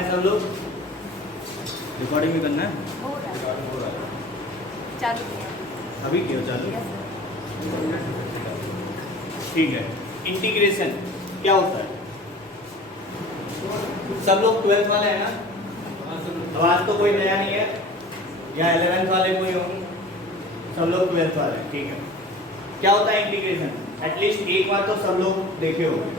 है सब लोग? रिकॉर्डिंग भी करना है? हो रहा है। चालू किया। अभी क्यों चालू? Yes sir. ठीक है। इंटीग्रेशन क्या होता है? सब लोग 12th वाले हैं ना? अब आज तो कोई नया नहीं है, या 11th वाले कोई होंगे? सब लोग 12th वाले हैं, ठीक है। क्या होता है इंटीग्रेशन? एटलीस्ट एक बार तो सब लोग देखे होंगे।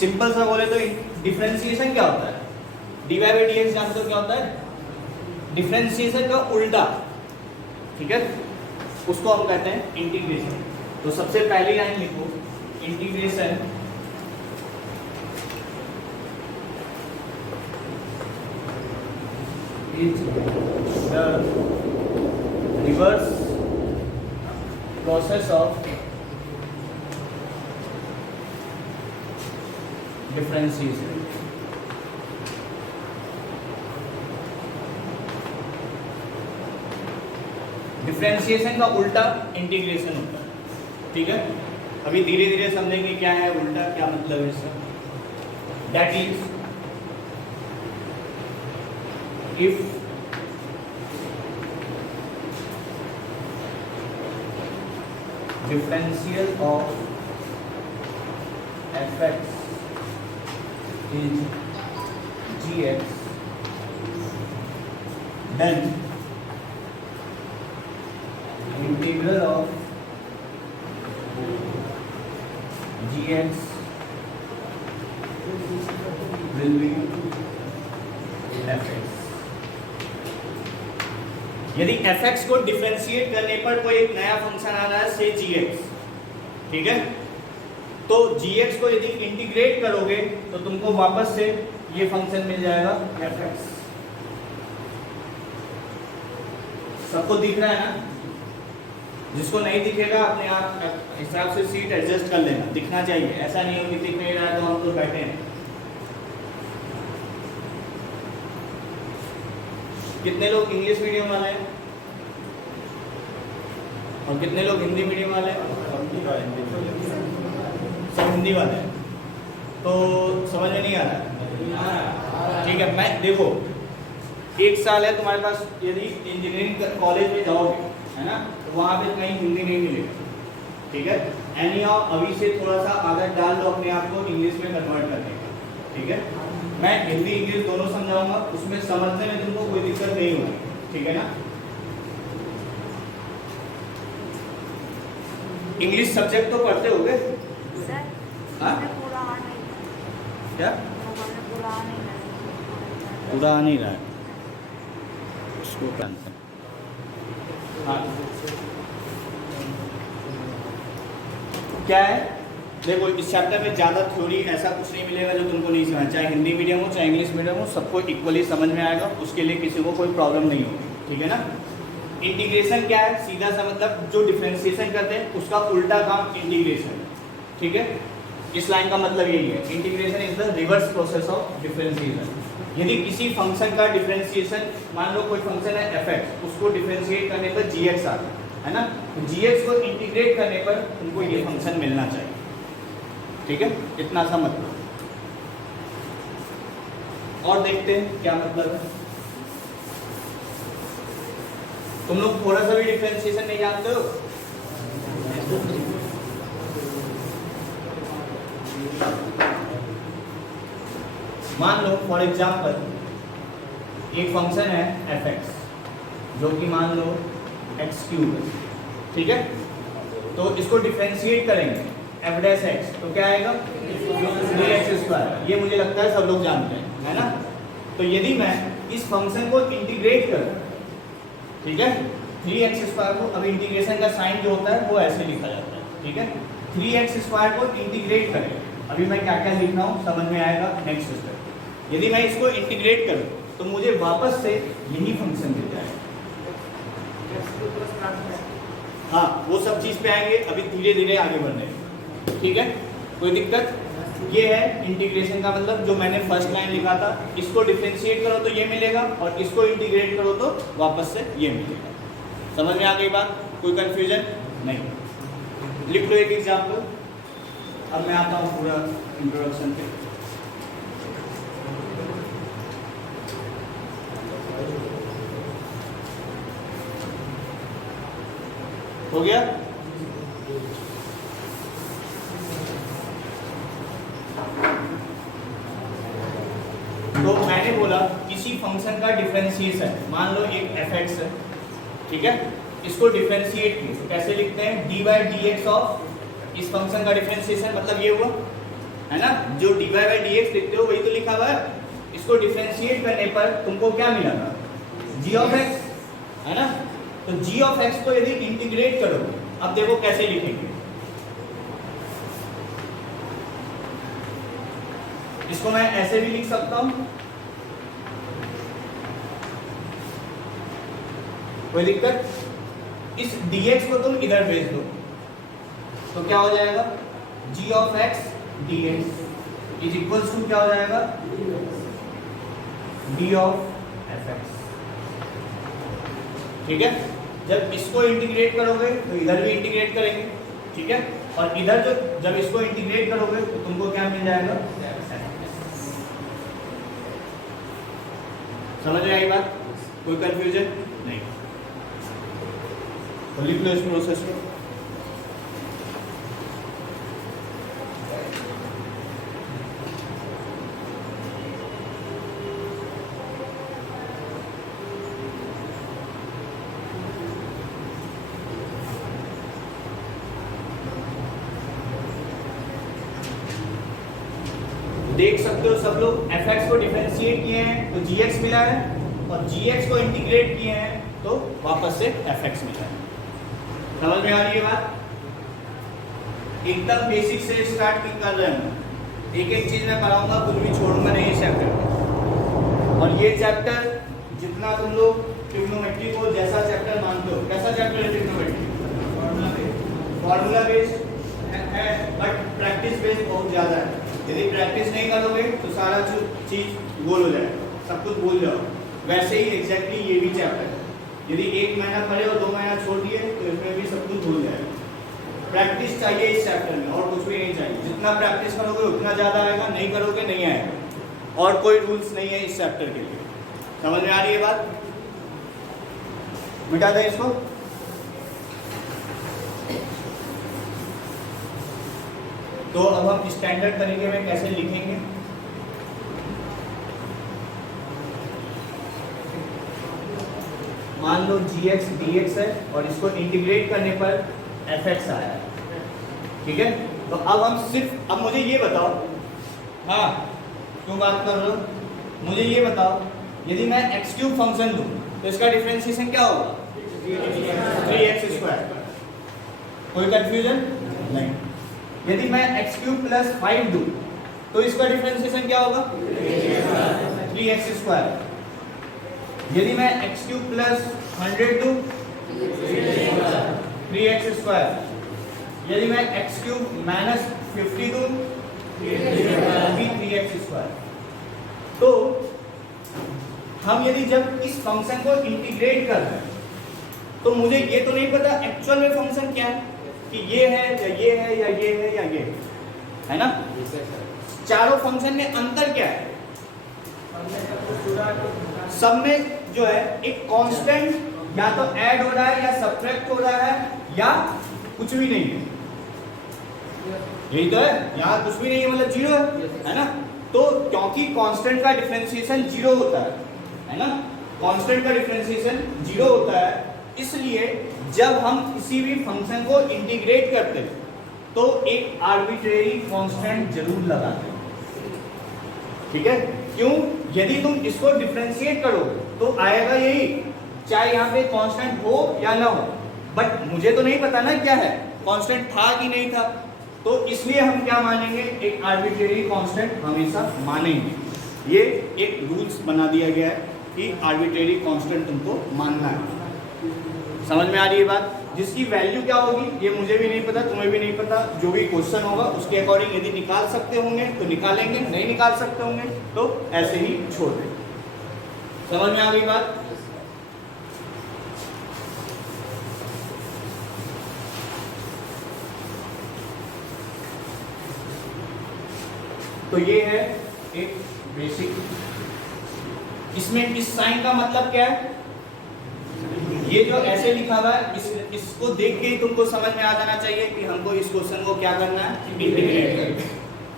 सिंपल सा बोले तो डिफरेंशिएशन क्या होता है? dy by dx जानते हो क्या होता है? डिफरेंशिएशन का उल्टा, ठीक है, उसको हम कहते हैं इंटीग्रेशन। तो सबसे पहली लाइन लिखो, integration is the reverse process of differentiation. Differentiation का उल्टा इंटीग्रेशन होता है, ठीक है। अभी धीरे धीरे समझेंगे क्या है उल्टा, क्या मतलब है इसका। That is if differential of fx is gx, then integral of gx will be fx। यदि fx को डिफरेंशिएट करने पर कोई एक नया फंक्शन आ रहा है से gx, ठीक है, तो gx को यदि इंटीग्रेट करोगे तो तुमको वापस से ये फंक्शन मिल जाएगा fx। सबको दिख रहा है ना? जिसको नहीं दिखेगा अपने आप हिसाब से सीट एडजस्ट कर लेना, दिखना चाहिए। ऐसा नहीं हो कि दिख नहीं रहा है तो हम तो बैठे हैं। कितने लोग इंग्लिश मीडियम वाले हैं और कितने लोग हिंदी मीडियम वाले हैं? सब हिंदी वाले हैं, तो समझ में नहीं आ रहा है? ठीक है, मैं देखो, एक साल है तुम्हारे पास, यदि इंजीनियरिंग कॉलेज में जाओगे, है ना, तो वहाँ पे कहीं हिंदी नहीं मिलेगा, ठीक है। एनी हाउ अभी से थोड़ा सा आदत डाल लो अपने आप को इंग्लिश में कन्वर्ट करने का, ठीक है। मैं हिंदी इंग्लिश दोनों समझाऊंगा, उसमें समझने में तुमको कोई दिक्कत नहीं होगी, ठीक है ना। इंग्लिश सब्जेक्ट तो पढ़ते होगे? सर हाँ? पूरा आ नहीं रहा। क्या? पूरा आ नहीं रहा। पूरा आ नहीं रहा है, उसको कैंसिल। हाँ, क्या है, देखो इस चैप्टर में ज़्यादा थ्योरी ऐसा कुछ नहीं मिलेगा जो तुमको नहीं समझ, चाहे हिंदी मीडियम हो चाहे इंग्लिश मीडियम हो, सबको इक्वली समझ में आएगा, उसके लिए किसी को कोई प्रॉब्लम नहीं होगी, ठीक है ना। इंटीग्रेशन क्या है? सीधा सा मतलब जो डिफरेंशिएशन करते हैं उसका उल्टा काम इंटीग्रेशन, ठीक है। इस लाइन का मतलब यही है, integration is the reverse process of differentiation. यदि किसी फंक्शन का डिफरेंशिएशन, मान लो कोई फंक्शन है fx, उसको डिफरेंशिएट करने पर gx आता है ना, तो gx को इंटीग्रेट करने पर उनको ये फंक्शन मिलना चाहिए, ठीक है। इतना सा मतलब। और देखते हैं क्या मतलब है। तुम लोग थोड़ा सा भी डिफरेंशिएशन नहीं जानते हो? मान लो फॉर एग्जांपल एक फंक्शन है fx, जो कि मान लो x3 है, ठीक है। तो इसको डिफरेंशिएट करेंगे f डैश x, तो क्या आएगा? 3x²। ये मुझे लगता है सब लोग जानते हैं, है ना। तो यदि मैं इस फंक्शन को इंटीग्रेट करूं, ठीक है, 3x² को, अब इंटीग्रेशन का साइन जो होता है वो ऐसे लिखा जाता है, ठीक है। 3x² को इंटीग्रेट करें, अभी मैं क्या क्या लिख रहा हूँ समझ में आएगा नेक्स्ट स्टेप। यदि मैं इसको इंटीग्रेट करूं तो मुझे वापस से यही फंक्शन मिल जाएगा। हाँ, वो सब चीज पे आएंगे, अभी धीरे धीरे आगे बढ़ रहे हैं, ठीक है, कोई दिक्कत? ये है इंटीग्रेशन का मतलब, जो मैंने फर्स्ट लाइन लिखा था, इसको डिफरेंशिएट करो तो ये मिलेगा और इसको इंटीग्रेट करो तो वापस से ये मिलेगा। समझ में आ गई बात? कोई कंफ्यूजन नहीं? लिख लो एक एग्जाम्पल। अब मैं आता हूँ पूरा इंट्रोडक्शन पे। हो गया? तो मैंने बोला किसी फंक्शन का डिफरेंशिएशन, मान लो एक fx है, ठीक है, इसको डिफरेंशिएट किए तो कैसे लिखते हैं? dy by D x of इस फंक्शन का डिफरेंशिएशन, मतलब ये हुआ है ना, जो dy बाई डी एक्स लिखते हो वही तो लिखा हुआ है। इसको डिफरेंशिएट करने पर तुमको क्या मिला था? g ऑफ x, है ना। तो g ऑफ x को यदि इंटीग्रेट करोगे, अब देखो कैसे लिखेंगे, इसको मैं ऐसे भी लिख सकता हूं, कोई दिक्कत? इस dx को तुम इधर भेज दो तो क्या हो जाएगा? g of x dx is equals to क्या हो जाएगा? d of fx। ठीक है, जब इसको इंटीग्रेट करोगे तो इधर भी इंटीग्रेट करेंगे, ठीक है, और इधर जो जब इसको इंटीग्रेट करोगे तो तुमको क्या मिल जाएगा? समझ में आई बात? कोई कंफ्यूजन नहीं? तो लिख लो इस प्रोसेस को। देख सकते हो सब लोग, fx को डिफरेंशिएट किए हैं तो gx मिला है, और gx को इंटीग्रेट किए हैं तो वापस से fx मिला है। समझ में आ रही है बात? एकदम बेसिक से स्टार्ट कर रहे हैं, एक एक चीज मैं कराऊंगा, कुछ भी छोड़ूंगा नहीं इस चैप्टर में। और ये चैप्टर जितना तुम लोग ट्रिग्नोमेट्री को जैसा चैप्टर मानते हो, कैसा चैप्टर है ट्रिग्नोमेट्री? फॉर्मूला बेस्ड है, बट प्रैक्टिस बेस्ड बहुत ज्यादा है। यदि प्रैक्टिस नहीं करोगे तो सारा चीज गोल हो जाएगा, सब कुछ भूल जाओ। वैसे ही एग्जैक्टली ये भी चैप्टर है, यदि 1 महीना पढ़े और 2 महीना छोड़ दिए तो इसमें भी सब कुछ भूल जाएगा। प्रैक्टिस चाहिए इस चैप्टर में, और कुछ भी नहीं चाहिए। जितना प्रैक्टिस करोगे उतना ज़्यादा आएगा, नहीं करोगे नहीं आएगा। और कोई रूल्स नहीं है इस चैप्टर के लिए। समझ में आ रही है बात? मिटा दें इसको। तो अब हम स्टैंडर्ड तरीके में कैसे लिखेंगे? मान लो gx dx है और इसको इंटीग्रेट करने पर fx आया है, ठीक है। तो अब हम सिर्फ, अब मुझे ये बताओ, हाँ क्यों बात कर रहे हो, मुझे ये बताओ, यदि मैं x क्यूब फंक्शन दूं तो इसका डिफरेंशिएशन क्या होगा? 3x²। कोई कंफ्यूजन नहीं? यदि मैं x क्यूब प्लस 5 दूं तो इसका डिफरेंशिएशन क्या होगा? 3x²। यदि मैं x क्यूब प्लस 100 दूं 3x²। यदि मैं x क्यूब माइनस 50 दूं 3x²। तो हम यदि जब इस फंक्शन को इंटीग्रेट कर रहे हैं तो मुझे ये तो नहीं पता एक्चुअल में फंक्शन क्या है, कि ये है या ये है या ये है या ये है ना। चारों फंक्शन में अंतर क्या है? सब में जो है एक कांस्टेंट या तो ऐड हो रहा है या सब्ट्रैक्ट हो रहा है या कुछ भी नहीं है, यही तो है। यहाँ कुछ भी नहीं है मतलब जीरो है ना। तो क्योंकि कांस्टेंट का डिफरेंशिएशन जीरो होता है ना, कांस्टेंट का डिफरेंशिएशन जीरो होता है, इसलिए जब हम किसी भी फंक्शन को इंटीग्रेट करते हैं तो एक आर्बिट्रेरी कांस्टेंट जरूर लगाते हैं, ठीक है। क्यों? यदि तुम इसको डिफरेंशिएट करो तो आएगा यही, चाहे यहाँ पे कांस्टेंट हो या ना हो, बट मुझे तो नहीं पता ना क्या है, कांस्टेंट था कि नहीं था, तो इसलिए हम क्या मानेंगे? एक आर्बिट्रेरी कांस्टेंट हमेशा मानेंगे। ये एक रूल्स बना दिया गया है कि आर्बिट्रेरी कांस्टेंट तुमको मानना है। समझ में आ रही है बात? जिसकी वैल्यू क्या होगी ये मुझे भी नहीं पता, तुम्हें भी नहीं पता, जो भी क्वेश्चन होगा उसके अकॉर्डिंग यदि निकाल सकते होंगे तो निकालेंगे, नहीं निकाल सकते होंगे तो ऐसे ही छोड़ देंगे। समझ में आ गई बात? तो ये है एक बेसिक। इसमें इस साइन का मतलब क्या है? ये जो ऐसे लिखा हुआ है इसको देख के ही तुमको समझ में आ जाना चाहिए कि हमको इस क्वेश्चन को क्या करना है, इंटीग्रेट करना है।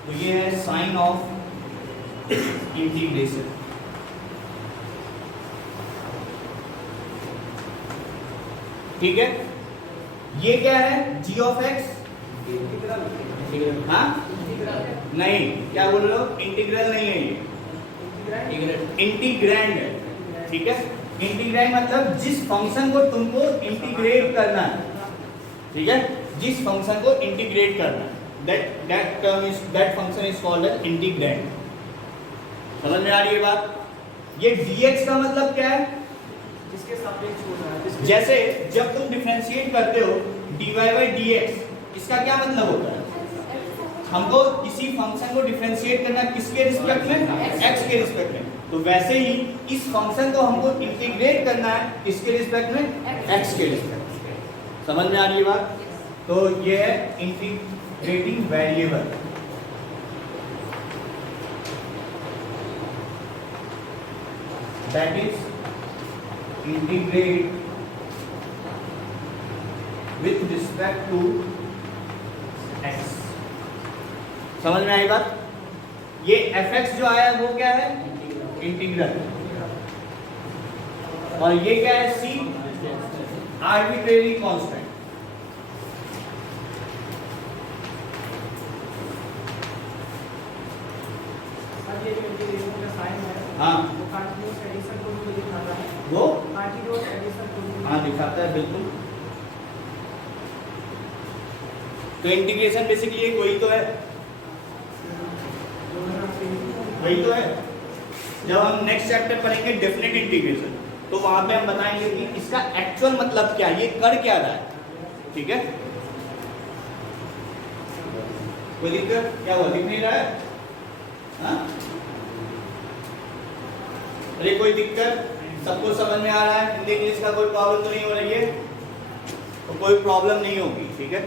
तो ये है साइन ऑफ इंटीग्रेशन। ठीक है, ये क्या है? g of x। हाँ नहीं, क्या बोल रहे हो? इंटीग्रल नहीं है ये, इंटीग्रैंड है। ठीक है, इंटीग्रैंड मतलब जिस फंक्शन को तुमको इंटीग्रेट करना है। ठीक है, जिस फंक्शन को इंटीग्रेट करना है, that function is called as integrand. समझ में आ रही है बात? ये dx का मतलब क्या है? जिसके सापेक्ष हो रहा है। जैसे जब तुम डिफरेंशिएट करते हो dy by dx, इसका क्या मतलब होता है? हमको किसी फंक्शन को डिफरेंशिएट करना किसके रिस्पेक्ट में? x के रिस्पेक्ट में। तो वैसे ही इस फंक्शन को हमको इंटीग्रेट करना है किसके रिस्पेक्ट में? x के रिस्पेक्ट में। समझ में आ रही है बात? तो ये है integrating variable. That is integrate with respect to x। समझ में आई बात? ये fx जो आया वो क्या है? इंटीग्रल। और ये क्या है? c, arbitrary constant. अब ये जो इंटीग्रेशन का साइन है, हाँ वो कंटीन्यूअस एडिशन को भी दिखाता है। वो कंटीन्यूअस एडिशन को भी हाँ दिखाता है, बिल्कुल। तो इंटीग्रेशन बेसिकली एक वही तो है, वही तो है। जब हम नेक्स्ट चैप्टर पढ़ेंगे डेफिनेट इंटीग्रेशन, तो वहां पे हम बताएंगे कि इसका एक्चुअल मतलब क्या, ये कर क्या रहा है। ठीक है, कोई दिक्कत? क्या हुआ, दिख नहीं रहा है? हाँ? अरे कोई दिक्कत? सबको समझ में आ रहा है? हिंदी इंग्लिश का कोई प्रॉब्लम तो नहीं हो रही है? तो कोई प्रॉब्लम नहीं होगी। ठीक है,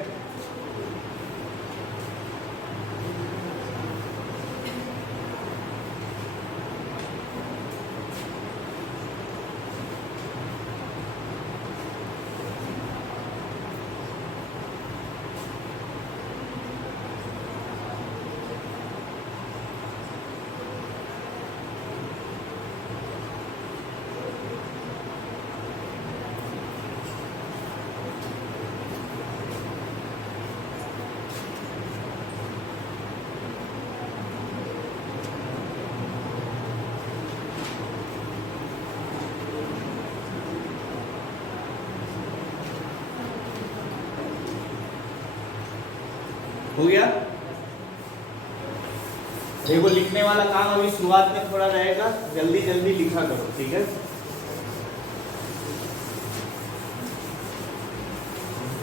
हो गया? देखो लिखने वाला काम अभी शुरुआत में थोड़ा रहेगा, जल्दी जल्दी लिखा करो। ठीक है,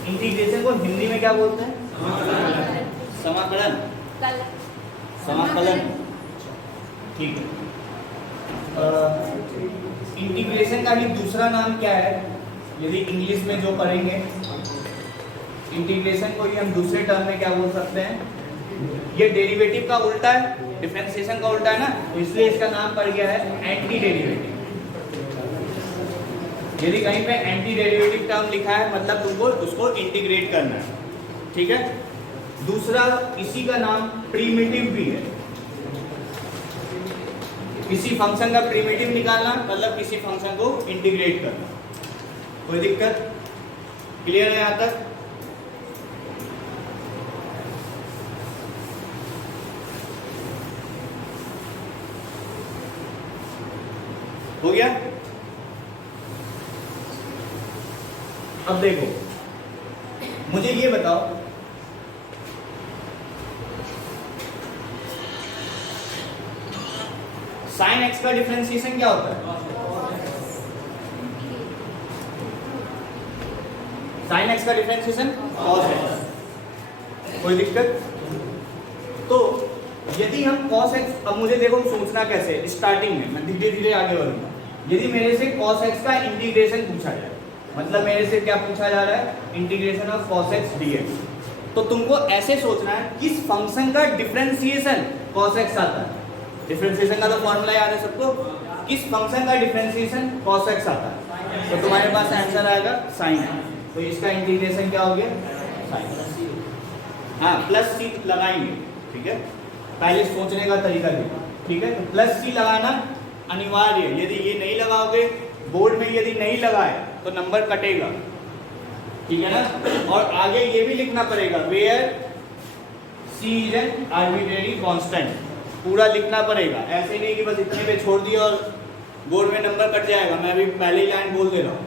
इंटीग्रेशन को हिंदी में क्या बोलते हैं? समाकलन। समाकलन। ठीक है, इंटीग्रेशन का भी दूसरा नाम क्या है? यदि इंग्लिश में जो पढ़ेंगे इंटीग्रेशन को ही हम दूसरे टर्म में क्या बोल सकते हैं? ये डेरिवेटिव का उल्टा है, डिफरेंशिएशन का उल्टा है ना, तो इसलिए इसका नाम पड़ गया है एंटी डेरिवेटिव। यदि कहीं पे एंटी डेरिवेटिव टर्म लिखा है मतलब तुमको उसको इंटीग्रेट करना है। ठीक है, दूसरा इसी का नाम प्रीमिटिव भी है। किसी फंक्शन का प्रीमिटिव निकालना मतलब किसी फंक्शन को इंटीग्रेट करना। कोई दिक्कत? क्लियर है यहां तक? हो गया? अब देखो, मुझे ये बताओ, साइन एक्स का डिफरेंशिएशन क्या होता है? साइन एक्स का डिफरेंशिएशन कॉस एक्स। कोई दिक्कत? तो यदि हम cos x, अब मुझे देखो सोचना कैसे, स्टार्टिंग में मैं धीरे धीरे आगे बढ़ूंगा। यदि मेरे से cos x का इंटीग्रेशन पूछा जाए, मतलब मेरे से क्या पूछा जा रहा है? Integration of cos x dx, तो तुमको ऐसे सोचना है किस फंक्शन का डिफरेंशिएशन cos x आता है। डिफरेंशिएशन का तो फॉर्मूला याद है सबको, किस फंक्शन का डिफरेंशिएशन cos x आता है, तो तुम्हारे पास आंसर आएगा sin x। तो इसका इंटीग्रेशन क्या हो गया, sin। हाँ प्लस सी लगाएंगे, ठीक है, पहले सोचने का तरीका देखो, ठीक है। तो प्लस सी लगाना अनिवार्य है, यदि ये नहीं लगाओगे बोर्ड में, यदि नहीं लगाए तो नंबर कटेगा, ठीक है ना। और आगे ये भी लिखना पड़ेगा where C is an arbitrary constant, पूरा लिखना पड़ेगा, ऐसे नहीं कि बस इतने पे छोड़ दिया और बोर्ड में नंबर कट जाएगा। मैं अभी पहले ही लाइन बोल दे रहा हूँ,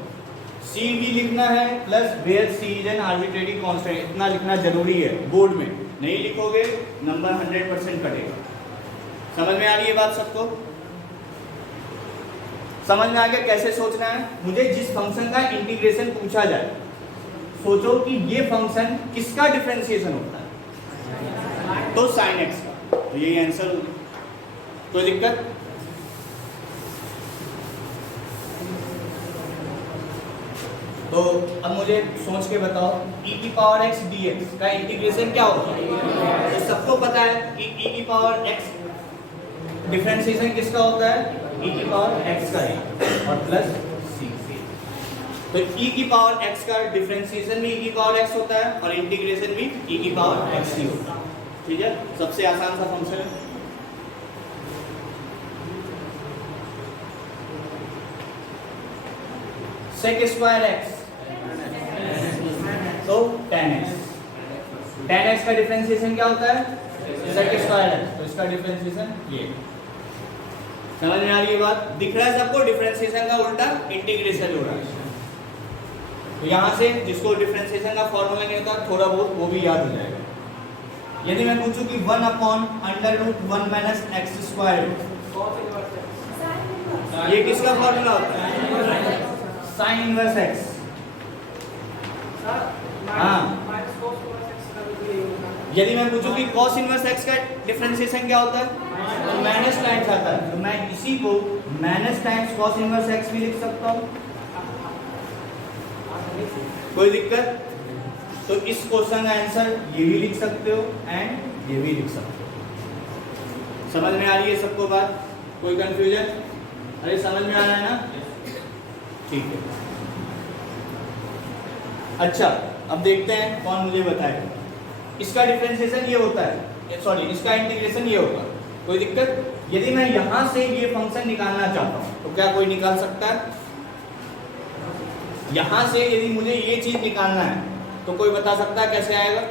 सी भी लिखना है plus where C is an arbitrary constant, इतना लिखना जरूरी है। बोर्ड में नहीं लिखोगे नंबर 100% कटेगा। समझ में आ रही है बात सबको? समझ में आ गया कैसे सोचना है? मुझे जिस फंक्शन का इंटीग्रेशन पूछा जाए, सोचो कि ये फंक्शन किसका डिफरेंशिएशन होता है, तो sin x का, तो यही आंसर होगा। कोई दिक्कत? तो अब मुझे सोच के बताओ e की पावर x dx का इंटीग्रेशन क्या होगा? तो सबको पता है कि e की पावर x डिफरेंशिएशन किसका होता है, e की पावर x का है और प्लस c। तो e की पावर x का डिफरेंशिएशन भी e की पावर x होता है और इंटीग्रेशन भी e की पावर x ही होता है, ठीक है। सबसे आसान सा फंक्शन है। sec स्क्वायर x तो tan x, tan x का डिफरेंशिएशन क्या होता है, sec स्क्वायर x, तो इसका डिफरेंशिएशन ये। समझ में आ रही है बात? दिख रहा है सबको? डिफरेंशिएशन का उल्टा इंटीग्रेशन हो रहा है। तो यहाँ से जिसको डिफरेंशिएशन का फॉर्मूला नहीं होता थोड़ा बहुत वो भी याद हो जाएगा। यदि मैं पूछूं कि 1/√1 माइनस एक्स स्क्वायर, ये किसका फॉर्मूला होता है, साइन इनवर्स एक्स। हाँ, यदि मैं पूछूं कि cos इनवर्स x का डिफरेंशिएशन क्या होता है, तो माइनस टाइम्स आता है, तो मैं इसी को minus times cos inverse x भी लिख सकता हूँ। कोई दिक्कत? तो इस क्वेश्चन का आंसर ये भी लिख सकते हो एंड ये भी लिख सकते हो। समझ में आ रही है सबको बात? कोई कंफ्यूजन? अरे समझ में आ रहा है ना? ठीक है। अच्छा अब देखते हैं कौन मुझे बताएगा। इसका डिफरेंशिएशन ये होता है, सॉरी इसका इंटीग्रेशन ये होगा। कोई दिक्कत? यदि मैं यहां से ये फंक्शन निकालना चाहता हूं तो क्या कोई निकाल सकता है? यहां से यदि मुझे ये चीज निकालना है तो कोई बता सकता है कैसे आएगा?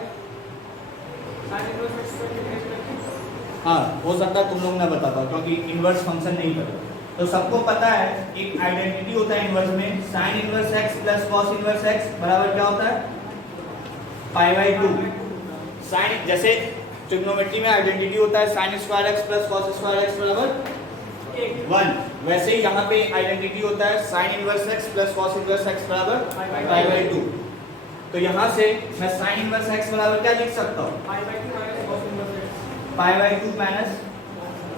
हाँ हो सकता है तुम लोग ना बता पाओ क्योंकि इनवर्स फंक्शन नहीं पता। तो सबको पता है एक आइडेंटिटी होता है इनवर्स में, sine inverse x plus cos inverse x बराबर क्या होता है, π/2। साइन जैसे ट्रिग्नोमेट्री में आइडेंटिटी होता है sine square x plus cos square x बराबर 1, वैसे ही यहाँ पे आइडेंटिटी होता है sine inverse x plus cos inverse x बराबर π/2। तो यहाँ से मैं साइन इनवर्स x बराबर क्या लिख सकता हूँ, π/2 माइनस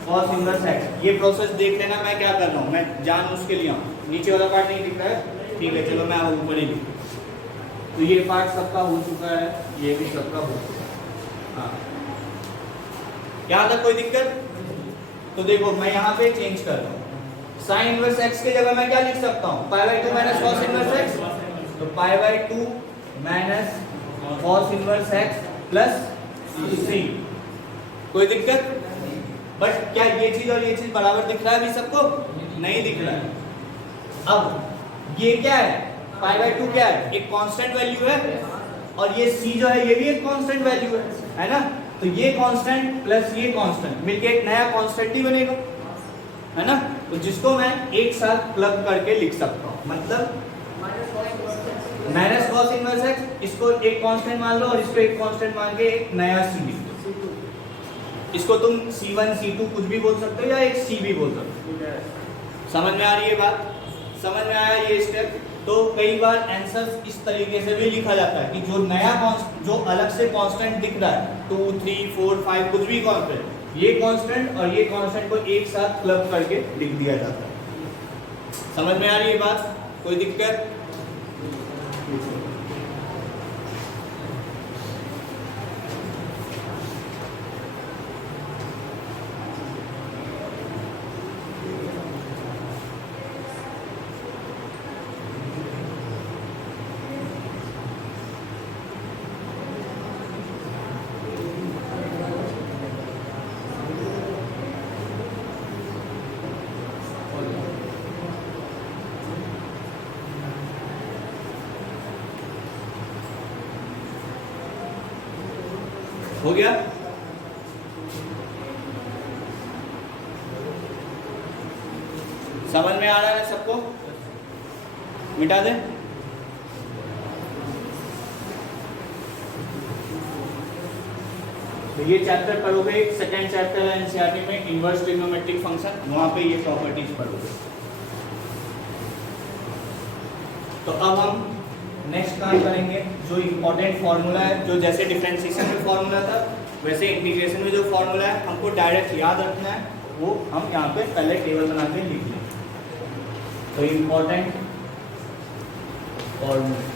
कॉस इनवर्स x। ये प्रोसेस देख लेना मैं क्या कर रहा हूँ, मैं जान उसके लिए हूँ। नीचे वाला पार्ट नहीं दिख रहा है, ठीक है चलो मैं ऊपर ही लिखूँ। तो ये पार्ट सबका हो चुका है, ये भी सबका हो चुका है। हाँ यहाँ तक कोई दिक्कत? तो देखो मैं यहाँ पे चेंज कर रहा हूँ, साइन इनवर्स x के जगह मैं क्या लिख सकता हूँ, π/2 माइनस कॉस इनवर्स x। तो π/2 minus cos inverse x plus c। कोई दिक्कत? बट क्या ये चीज और ये चीज बराबर दिख रहा है अभी सबको? नहीं दिख रहा है। अब ये क्या है, π/2 क्या है, एक कांस्टेंट वैल्यू है और ये c जो है ये भी एक कांस्टेंट वैल्यू है ना। तो ये कांस्टेंट प्लस ये कांस्टेंट मिलके एक नया कांस्टेंट ही बनेगा, है ना। तो जिसको मैं एक साथ प्लग करके लिख सकता हूँ, मतलब माइनस कॉस इनवर्स x, इसको एक कांस्टेंट मान लो और इसको एक कांस्टेंट मान के एक नया c लिख दो। इसको तुम c1 c2 कुछ भी बोल सकते हो या एक c भी बोल सकते हो। समझ में आ रही है बात? समझ में आया ये स्टेप? तो कई बार आंसर इस तरीके से भी लिखा जाता है कि जो नया जो अलग से कांस्टेंट दिख रहा है 2 3 4 5 कुछ भी कांस्टेंट, ये कांस्टेंट और ये कांस्टेंट को एक साथ क्लब करके लिख दिया जाता है। समझ में आ रही है बात? कोई दिक्कत? हो गया? समझ में आ रहा है सबको? मिटा दे। तो ये चैप्टर पढ़ोगे, सेकंड चैप्टर है एनसीईआरटी में इनवर्स ट्रिग्नोमेट्रिक फंक्शन, वहां पे ये प्रॉपर्टीज पढ़ोगे। तो अब हम नेक्स्ट काम करेंगे, जो इम्पोर्टेंट फॉर्मूला है, जो जैसे डिफरेंशिएशन में फॉर्मूला था वैसे इंटीग्रेशन में जो फॉर्मूला है हमको डायरेक्ट याद रखना है, वो हम यहाँ पे पहले टेबल बना के लिख लें। तो इम्पोर्टेंट फॉर्मूला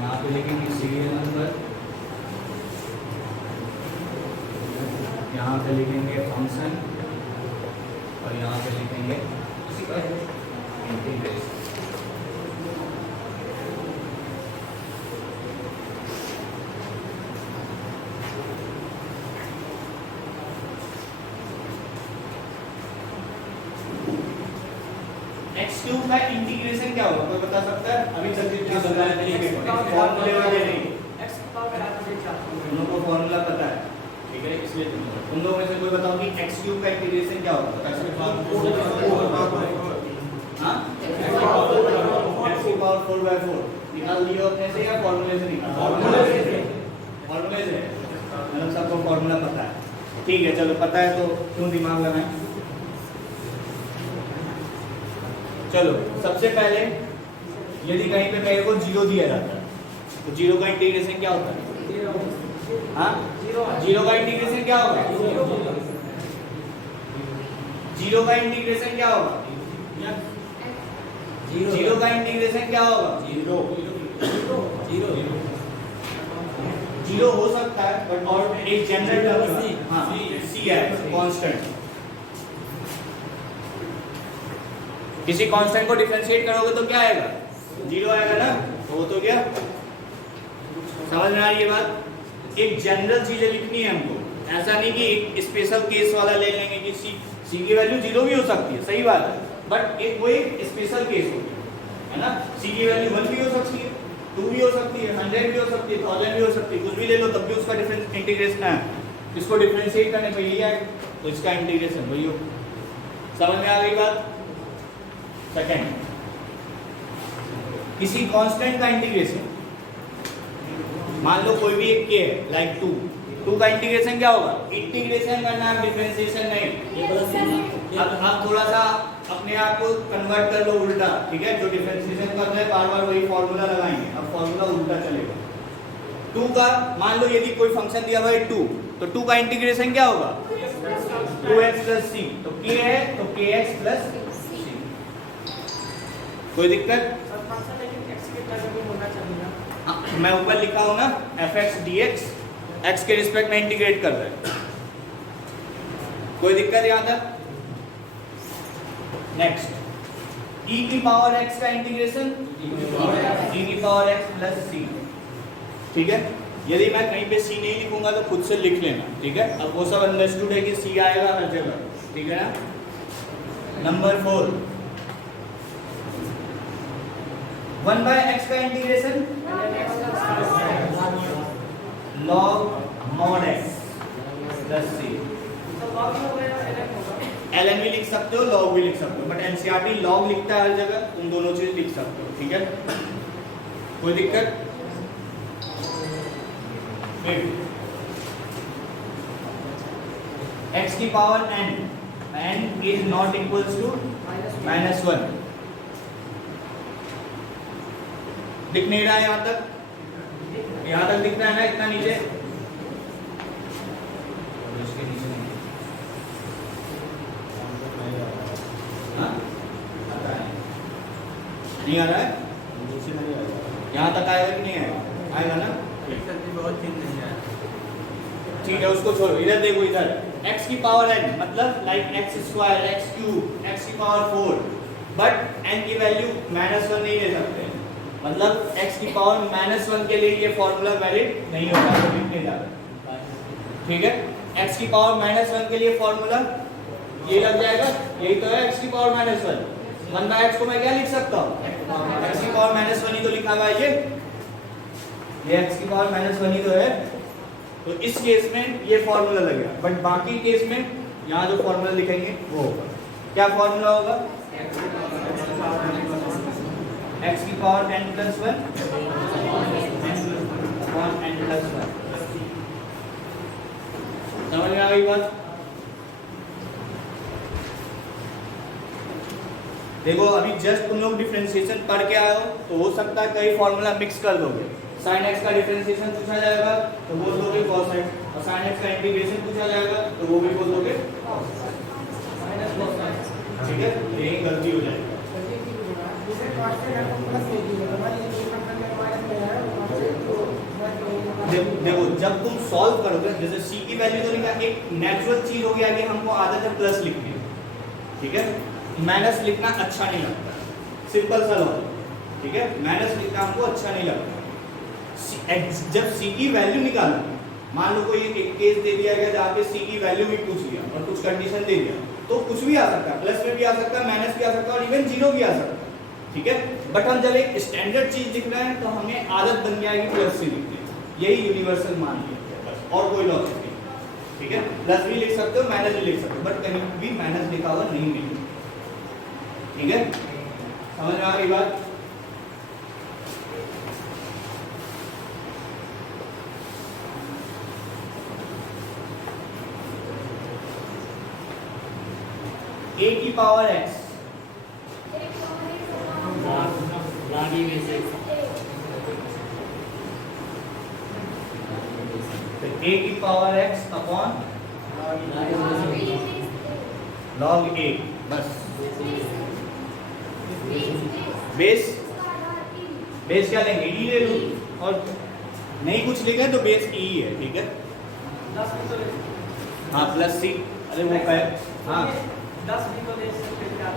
यहाँ पे लिखेंगे सीरियल नंबर, यहाँ पे लिखेंगे फंक्शन और यहाँ पे लिखेंगे इंटीग्रेशन। x³ का इंटीग्रेशन क्या होगा, कोई बता सकता है? अभी चलते फॉर्मूले वाले नहीं, x पावर आप मुझे चाहते हो उन लोगों को फॉर्मूला पता है, ठीक है? इसलिए तुम लोगों में से कोई बताओ कि x³ का इंटीग्रेशन क्या होगा? हाँ, x⁴/4 निकाल लियो अपने से या फॉर्मूले से निकाल? फॉर्मूले से, मतलब सबको फॉर्मूला पता है, ठीक है? चलो पता है तो क्यों दिमाग लगाएं। चलो सबसे पहले यदि कहीं पे मेरे को 0 दिया जाता है तो 0 का इंटीग्रेशन क्या होता है? हाँ, 0 का इंटीग्रेशन क्या होगा? 0 का इंटीग्रेशन क्या होगा? 0 का इंटीग्रेशन क्या होगा? 0 हो सकता है बट और एक जनरल टर्म, हाँ, c है कांस्टेंट। किसी कांस्टेंट को डिफरेंशिएट करोगे तो क्या आएगा? 0 आएगा ना, तो वो तो गया। समझ में आ रही है बात? एक जनरल चीजें लिखनी है हमको, ऐसा नहीं कि एक स्पेशल केस वाला ले लेंगे कि c की वैल्यू 0 भी हो सकती है, सही बात है, बट एक वो एक स्पेशल केस होगी, है ना? c की वैल्यू 1 भी हो सकती है, 2 भी हो सकती है, 100 भी हो सकती है, 1000 भी हो सकती है, कुछ भी ले लो तब भी उसका डिफरेंस इंटीग्रेशन है। इसको डिफरेंशिएट करने पे यही आएगा, तो इसका इंटीग्रेशन वही हो। समझ में आ गई बात? सेकंड, किसी कांस्टेंट का इंटीग्रेशन, मान लो कोई भी एक k है, लाइक 2 का इंटीग्रेशन क्या होगा? इंटीग्रेशन करना है, डिफरेंशिएशन नहीं। अब थोड़ा सा अपने आप को कन्वर्ट कर लो उल्टा, ठीक है? जो डिफरेंशिएशन कर रहे हैं बार बार वही फॉर्मूला लगाएंगे, अब फॉर्मूला उल्टा चलेगा। 2 का मान लो यदि कोई फंक्शन दिया हुआ है 2, तो 2 का इंटीग्रेशन क्या होगा? 2x + c, तो k है तो kx + c। कोई दिक्कत? लेकिन x के टर्म में होना चाहिए ना। मैं ऊपर लिखा हूं ना fx dx, x के रिस्पेक्ट में इंटीग्रेट कर रहे हैं, कोई दिक्कत यहां तक? नेक्स्ट, e की पावर x का इंटीग्रेशन, e की पावर x + c, ठीक है? यदि मैं कहीं पे c नहीं लिखूंगा तो खुद से लिख लेना, ठीक है? अब वो सब अंडरस्टूड है कि c आएगा हर जगह, ठीक है ना? नंबर 4, 1/x का integration log mod x + c। तो log में होगा या ln होगा? ln भी लिख सकते हो, log भी लिख सकते हो, बट एनसीईआरटी log लिखता है हर जगह, तुम दोनों चीज लिख सकते हो, ठीक है? कोई दिक्कत? x की power n is not equals to -1। दिख नहीं रहा है यहाँ तक? यहाँ तक दिख रहा है ना, इतना नीचे? इसके नीचे नहीं। हाँ? नहीं आ रहा है? यहाँ तक आएगा कि नहीं आएगा? आएगा ना? ठीक है, उसको छोड़ो, इधर देखो, इधर x की पावर n मतलब लाइक x², x³ x की पावर 4, बट n की वैल्यू -1 नहीं ले सकते, मतलब x की पावर -1 के लिए ये फॉर्मूला वैलिड नहीं होगा, तो लिखने जा रहा है। ठीक है, x की पावर -1 के लिए फॉर्मूला ये लग जाएगा, यही तो है x की पावर -1। 1/x को मैं क्या लिख सकता हूँ, x की पावर -1 ही तो लिखा हुआ है ये x की पावर -1 ही तो है। तो इस केस में ये फॉर्मूला लगेगा, बट बाकी केस में यहाँ जो फॉर्मूला लिखेंगे वो होगा, क्या फॉर्मूला होगा, x की पावर n+1 अपॉन n+1। समझ में आ गई बात? देखो अभी जस्ट तुम लोग डिफरेंशिएशन पढ़ के आए हो, तो हो सकता है कई फॉर्मूला मिक्स कर दोगे। sin x का डिफरेंशिएशन पूछा जाएगा तो बोल दोगे cos x, और sin x का इंटीग्रेशन पूछा जाएगा तो वो भी बोल दोगे cos x। ठीक है, यही गलती हो जाएगी। देखो जब तुम सॉल्व करोगे, जैसे c की वैल्यू तो लिखा, एक नेचुरल चीज हो गया कि हमको आदत है प्लस लिखने की, ठीक है, माइनस लिखना अच्छा नहीं लगता, सिंपल सा लॉजिक। ठीक है, माइनस लिखना हमको अच्छा नहीं लगता। जब c की वैल्यू निकालो, मान लो कोई एक केस दे दिया गया जहाँ पे c की वैल्यू भी पूछ लिया और कुछ कंडीशन दे दिया, तो कुछ भी आ सकता है, प्लस में भी आ सकता है, माइनस भी आ सकता है, और इवन 0 भी आ सकता है। ठीक है, बट हम जब एक स्टैंडर्ड चीज लिख रहे हैं तो हमें आदत बन जाएगी प्लस से लिखने, यही यूनिवर्सल मान लिया बस, और कोई लॉजिक नहीं। ठीक है, प्लस भी लिख सकते हो, माइनस भी लिख सकते हो, बट कहीं भी माइनस लिखा हुआ नहीं मिलेगा। ठीक है, समझ में आ गई बात? a की पावर x, a की power x upon log a, बस। बेस, बेस क्या लेंगे, e ले लो, और नहीं कुछ लिखा है तो बेस e है। ठीक है, हाँ प्लस c, अरे वो है, हाँ 10 भी तो ले सकते हैं क्या?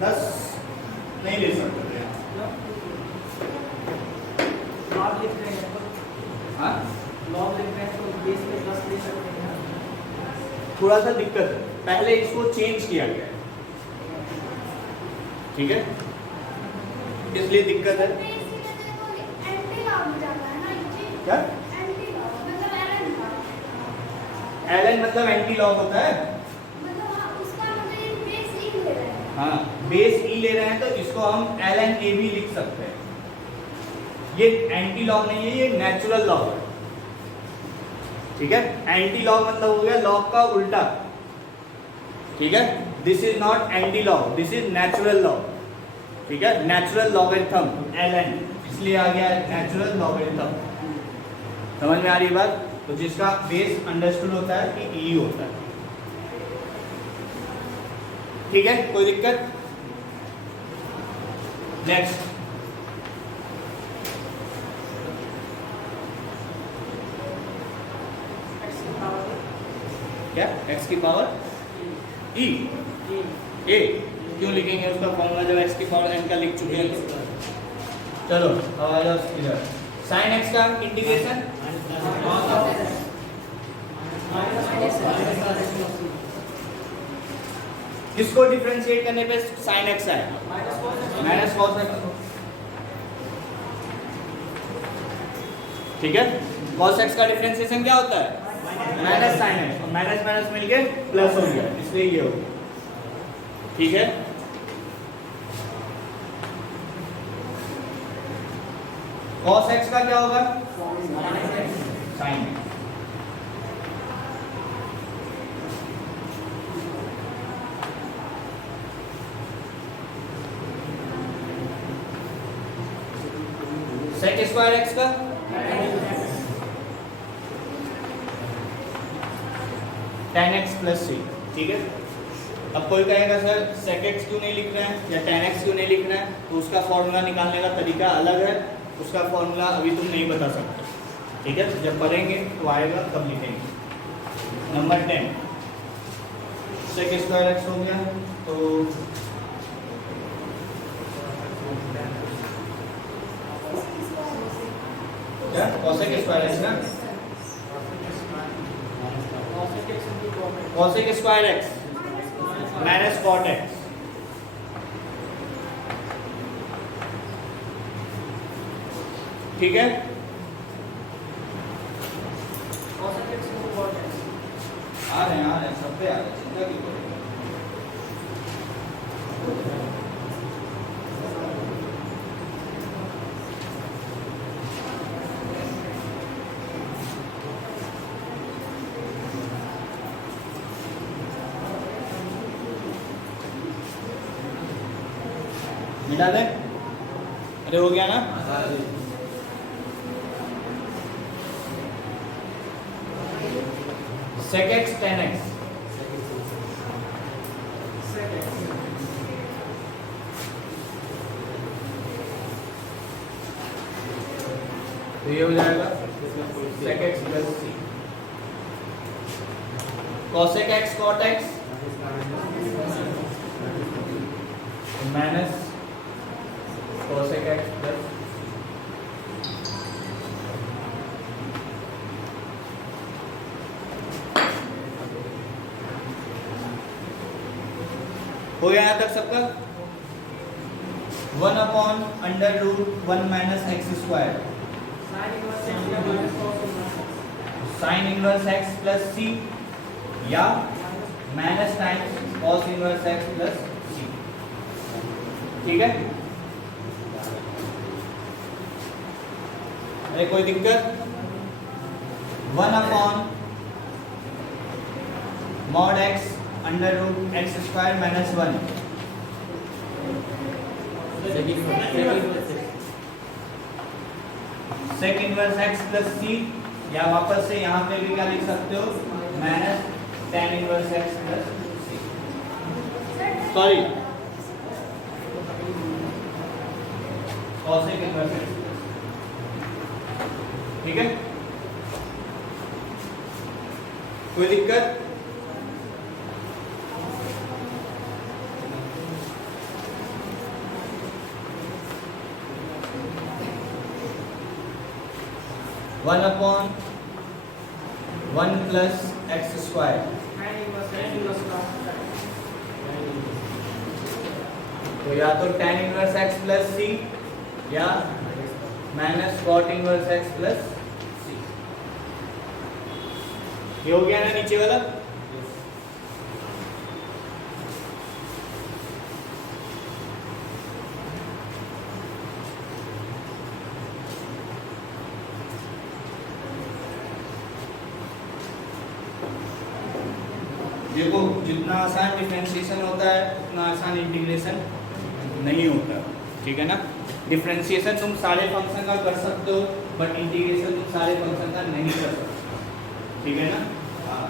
10 नहीं ले सकते। लॉग लिख रहे हैं तो, हाँ लॉग लिख रहे हैं तो बेस में 10 ले सकते हैं। थोड़ा सा दिक्कत है, पहले इसको चेंज किया गया है। ठीक है, इसलिए दिक्कत है। क्या ln मतलब एंटी लॉग होता है, हाँ बेस e ले रहे हैं तो इसको हम ln a भी लिख सकते हैं। ये एंटी लॉग नहीं है, ये नेचुरल लॉग है। ठीक है, एंटी लॉग मतलब हो गया लॉग का उल्टा। ठीक है, this is not anti log, this is natural log. ठीक है, नेचुरल लॉगरिथम ln, इसलिए आ गया नेचुरल लॉगरिथम। समझ में आ रही बात? तो जिसका बेस अंडरस्टूड होता है कि e होता है। ठीक है, कोई दिक्कत? नेक्स्ट, क्या x की पावर e, a क्यों लिखेंगे उसका फॉर्मूला जब x की पावर n का लिख चुके हैं तो? चलो अब आ जाओ इधर, sin x का इंटीग्रेशन किसको डिफरेंशिएट करने पे sin x आएगा, माइनस cos x। ठीक है, cos x का डिफरेंशिएशन क्या होता है, माइनस sin x, और माइनस माइनस मिलके प्लस हो गया, इसलिए ये हो गया। ठीक है, cos x का क्या होगा, sin x। sec square x का tan x प्लस c। ठीक है, अब कोई कहेगा सर sec x क्यों नहीं लिख रहे हैं या tan x क्यों नहीं लिख रहे हैं, तो उसका फॉर्मूला निकालने का तरीका अलग है, उसका फॉर्मूला अभी तुम नहीं बता सकते। ठीक है, जब पढ़ेंगे तो आएगा तब लिखेंगे। नंबर 10 sec स्क्वायर x हो गया, तो cosec स्क्वायर x ना, cosec square x minus cot x, ठीक है। आ रहे हैं सब पे आ रहे हैं, चिंता क्यों करें। मिटा दे, अरे हो गया ना। sec x tan x, तो ये हो जाएगा sec x plus c, cosec x cot x minus cosec x plus हो गया यहाँ तक सबका। 1/√1 minus x square sine inverse x plus सी या minus times cos inverse x plus c, ठीक है। अरे कोई दिक्कत। 1/mod x √x स्क्वायर minus 1 sec inverse x plus सी, या वापस से यहाँ पे भी क्या लिख सकते हो, minus tan inverse x plus c, sorry cosec inverse x, ठीक है। कोई दिक्कत। One upon 1 plus x square, तो या तो tan इनवर्स x प्लस सी या minus cot inverse x plus c. ये हो गया ना नीचे वाला। देखो जितना आसान डिफरेंशिएशन होता है उतना आसान इंटीग्रेशन नहीं होता, ठीक है ना। डिफरेंशिएशन तुम सारे फंक्शन का कर सकते हो, बट इंटीग्रेशन तुम सारे फंक्शन का नहीं कर सकते, ठीक है ना। हाँ,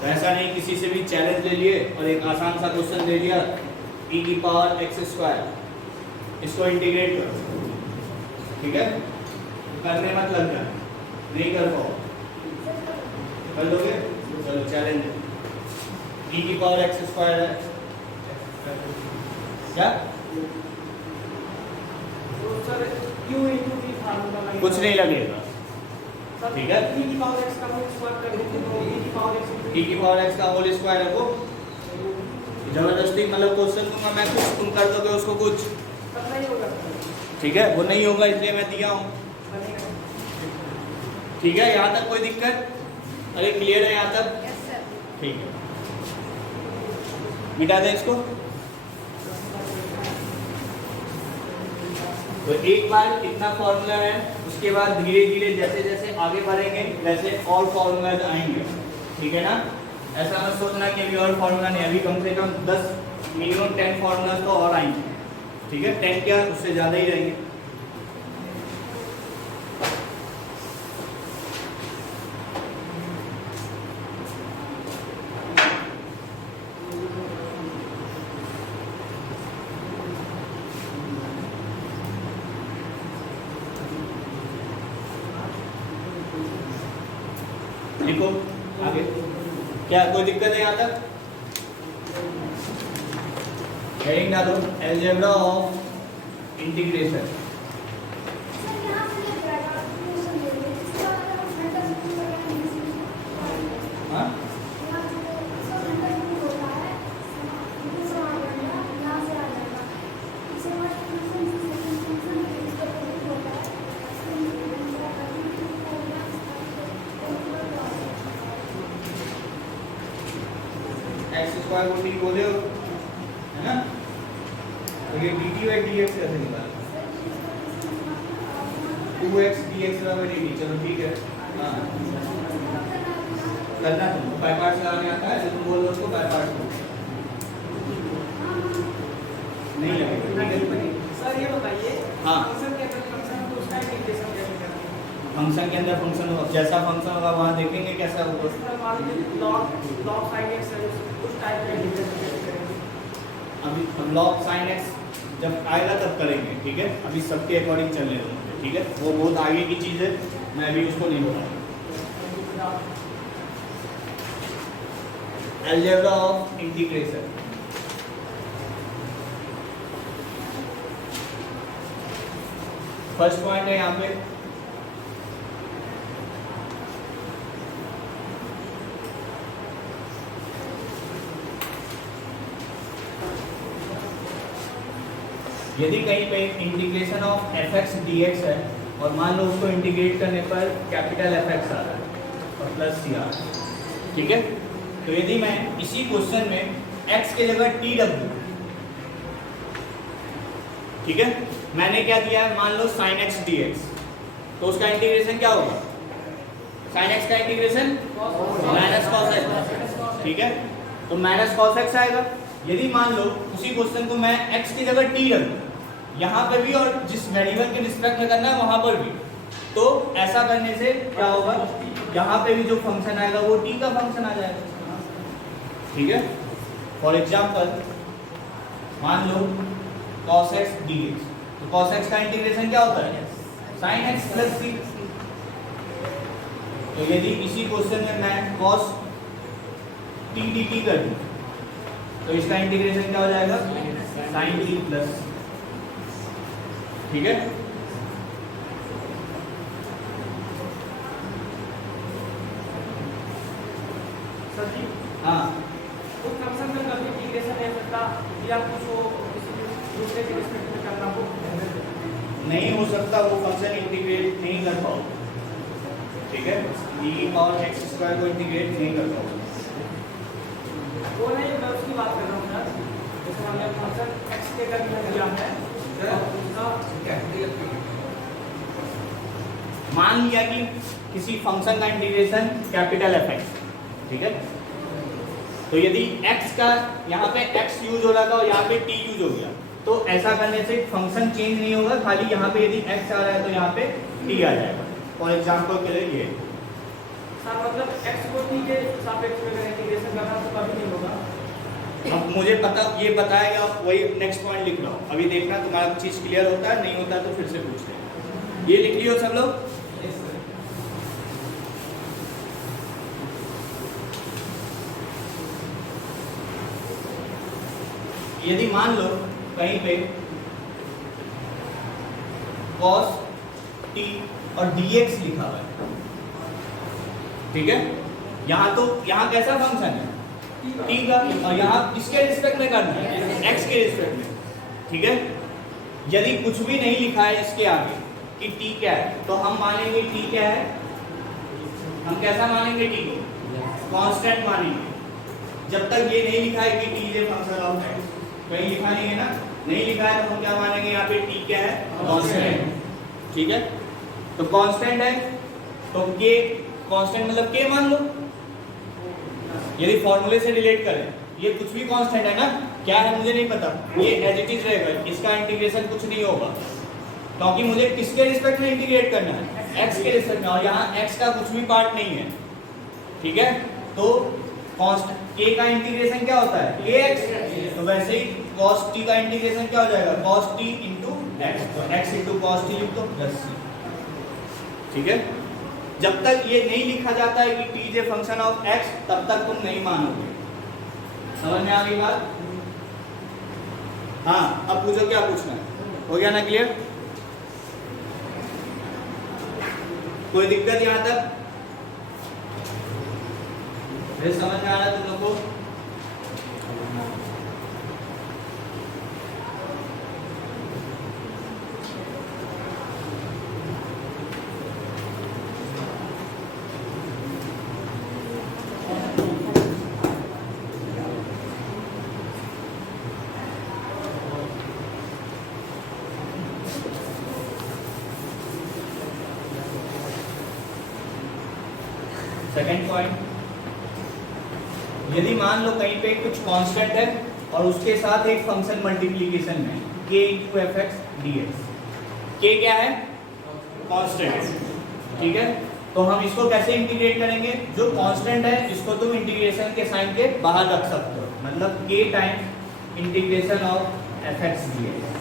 तो ऐसा नहीं किसी से भी चैलेंज ले लिए और एक आसान सा क्वेश्चन दे दिया e की पावर x स्क्वायर, इसको इंटीग्रेट करो, ठीक है। करने मत लग जाए, नहीं कर पाओ, कर दोगे, चलो चैलेंज e की पावर x स्क्वायर है क्या, कुछ नहीं लगेगा, ठीक है। e की पावर x का होल स्क्वायर है वो, जबरदस्ती मतलब क्वेश्चन दूंगा मैं कुछ, तुम कर दोगे उसको कुछ, ठीक है। वो नहीं होगा इसलिए मैं दिया हूँ, ठीक है। यहाँ तक कोई दिक्कत? अरे क्लियर है यहाँ तक, ठीक है। मिटा दें इसको। तो एक बार इतना फॉर्मूला है, उसके बाद धीरे धीरे जैसे जैसे आगे बढ़ेंगे वैसे और फॉर्मूला आएंगे, ठीक है ना। ऐसा मत सोचना कि अभी और फॉर्मूला नहीं, अभी कम से कम 10 मिनिमम 10 फॉर्मूला तो और आएंगे, ठीक है। 10 क्या उससे ज़्यादा ही रहेंगे। देखो आगे क्या कोई दिक्कत है यहाँ तक? हेडिंग डालो अलजेब्रा ऑफ इंटीग्रेशन। स्क्वायर को टी बोले हो, है ना? तो ये dt बाई dx कैसे निकालें? 2x dx बराबर dt। चलो ठीक है, हाँ करना तुमको बाय पार्ट्स लगाने आता है, जो तुम बोल रहे हो उसको बाय पार्ट्स बोलो। नहीं लगेगा, ठीक है। सर ये बताइए, हाँ। फंक्शन के अंदर फंक्शन को उसका इंटीग्रेशन कैसे करते हैं? फंक्शन के अंदर फंक्शन होगा, जैसा फंक्शन होगा वहाँ देखेंगे कैसा होगा। इसका मान लीजिए log sin x है, उस टाइप का इंटीग्रेशन कैसे करेंगे? अभी log sin x जब आएगा तब करेंगे, ठीक है। अभी सबके अकॉर्डिंग चलने दो मुझे, ठीक है। वो बहुत आगे की चीज़ है, मैं अभी उसको नहीं बताऊंगा। Algebra of integration. First point है यहाँ पे यदि कहीं पे integration of F X D x है और मान लो उसको इंटीग्रेट करने पर कैपिटल एफ एक्स आ रहा है और प्लस सी आ रहा है, ठीक है। तो यदि मैं इसी क्वेश्चन में x के जगह टी डब्ल्यू, ठीक है, मैंने क्या दिया है, मान लो sin x dx, तो उसका इंटीग्रेशन क्या होगा? sin x का इंटीग्रेशन माइनस cos x, ठीक है। तो माइनस cos x आएगा। यदि मान लो उसी क्वेश्चन को मैं x की जगह t रख दूं, यहाँ पे भी और जिस वेरिएबल के रिस्पेक्ट में करना है वहां पर भी, तो ऐसा करने से क्या होगा, यहाँ पे भी जो फंक्शन आएगा वो t का फंक्शन आ जाएगा, ठीक है। फॉर एग्जाम्पल मान लो cos x dx, तो cos x का इंटीग्रेशन क्या होता है? sin x plus c। तो यदि इसी क्वेश्चन में मैं cos t dt कर दूं, तो इसका इंटीग्रेशन क्या हो जाएगा? sin t प्लस, ठीक है। सर जी, हाँ, उस फंक्शन में कभी इंटीग्रेशन नहीं सकता या कुछ हो किसी दूसरे के रिस्पेक्ट में करना हो? नहीं हो सकता, वो फंक्शन इंटीग्रेट नहीं कर पाओ, ठीक है। e और x स्क्वायर को इंटीग्रेट नहीं कर पाओ। वो नहीं, मैं उसकी बात कर रहा हूँ सर। जैसे हमने फंक्शन x के अगर में दिया है और उसका मान लिया कि किसी फंक्शन का इंटीग्रेशन कैपिटल एफ एक्स, ठीक है। तो यदि x का यहाँ पे x यूज हो रहा था और यहाँ पे t यूज हो गया, तो ऐसा करने से फंक्शन चेंज नहीं होगा, खाली यहाँ पे यदि x आ रहा है तो यहाँ पे t आ जाएगा। फॉर एग्जाम्पल के लिए ये सर मतलब x को t के सापेक्ष में अगर इंटीग्रेशन करना तो कभी नहीं होगा। अब मुझे पता, ये बताएगा, वही नेक्स्ट पॉइंट लिख रहा हूँ, अभी देखना तुम्हारा चीज क्लियर होता है, नहीं होता तो फिर से पूछ लेना। ये लिख लियो सब लोग। यदि मान लो कहीं पे cos t और dx लिखा हुआ है, ठीक है, यहाँ कैसा फंक्शन है? t का, और यहाँ किसके रिस्पेक्ट में करना है? x के रिस्पेक्ट में, ठीक है। यदि कुछ भी नहीं लिखा है इसके आगे कि t क्या है, तो हम मानेंगे t क्या है? हम कैसा मानेंगे t को? कांस्टेंट मानेंगे। जब तक ये नहीं लिखा है कि t is a function of x, कहीं लिखा नहीं है ना, नहीं लिखा है तो हम क्या मानेंगे? यहाँ पे t क्या है? कांस्टेंट, ठीक है। तो कांस्टेंट है तो k कांस्टेंट मतलब k मान लो। यदि फॉर्मूले से रिलेट करें, ये कुछ भी कांस्टेंट है ना, क्या है मुझे नहीं पता, ये एज इट इज रहेगा, इसका इंटीग्रेशन कुछ नहीं होगा, क्योंकि मुझे किसके रिस्पेक्ट में इंटीग्रेट करना है? x के रिस्पेक्ट में, और यहाँ x का कुछ भी पार्ट नहीं है, ठीक है। तो कांस्टेंट k का इंटीग्रेशन क्या होता है? kx। तो वैसे ही cos t का इंटीग्रेशन क्या हो जाएगा? cos t इंटू x, तो x इंटू cos t लिख दो प्लस c, ठीक है। जब तक ये नहीं लिखा जाता है कि t is a function of x, तब तक तुम नहीं मानोगे। समझ में आ गई बात? हाँ, अब पूछो क्या पूछना है, हो गया ना क्लियर? कोई दिक्कत यहाँ तक? फिर समझ में आ रहा है तुम लोग को? सेकेंड पॉइंट, यदि मान लो कहीं पे कुछ कांस्टेंट है और उसके साथ एक फंक्शन मल्टीप्लिकेशन में k into F X D x. के क्या है? कांस्टेंट। ठीक है, तो हम इसको कैसे इंटीग्रेट करेंगे? जो कांस्टेंट है इसको तुम इंटीग्रेशन के साइन के बाहर रख सकते हो, मतलब k time integration of F X D X.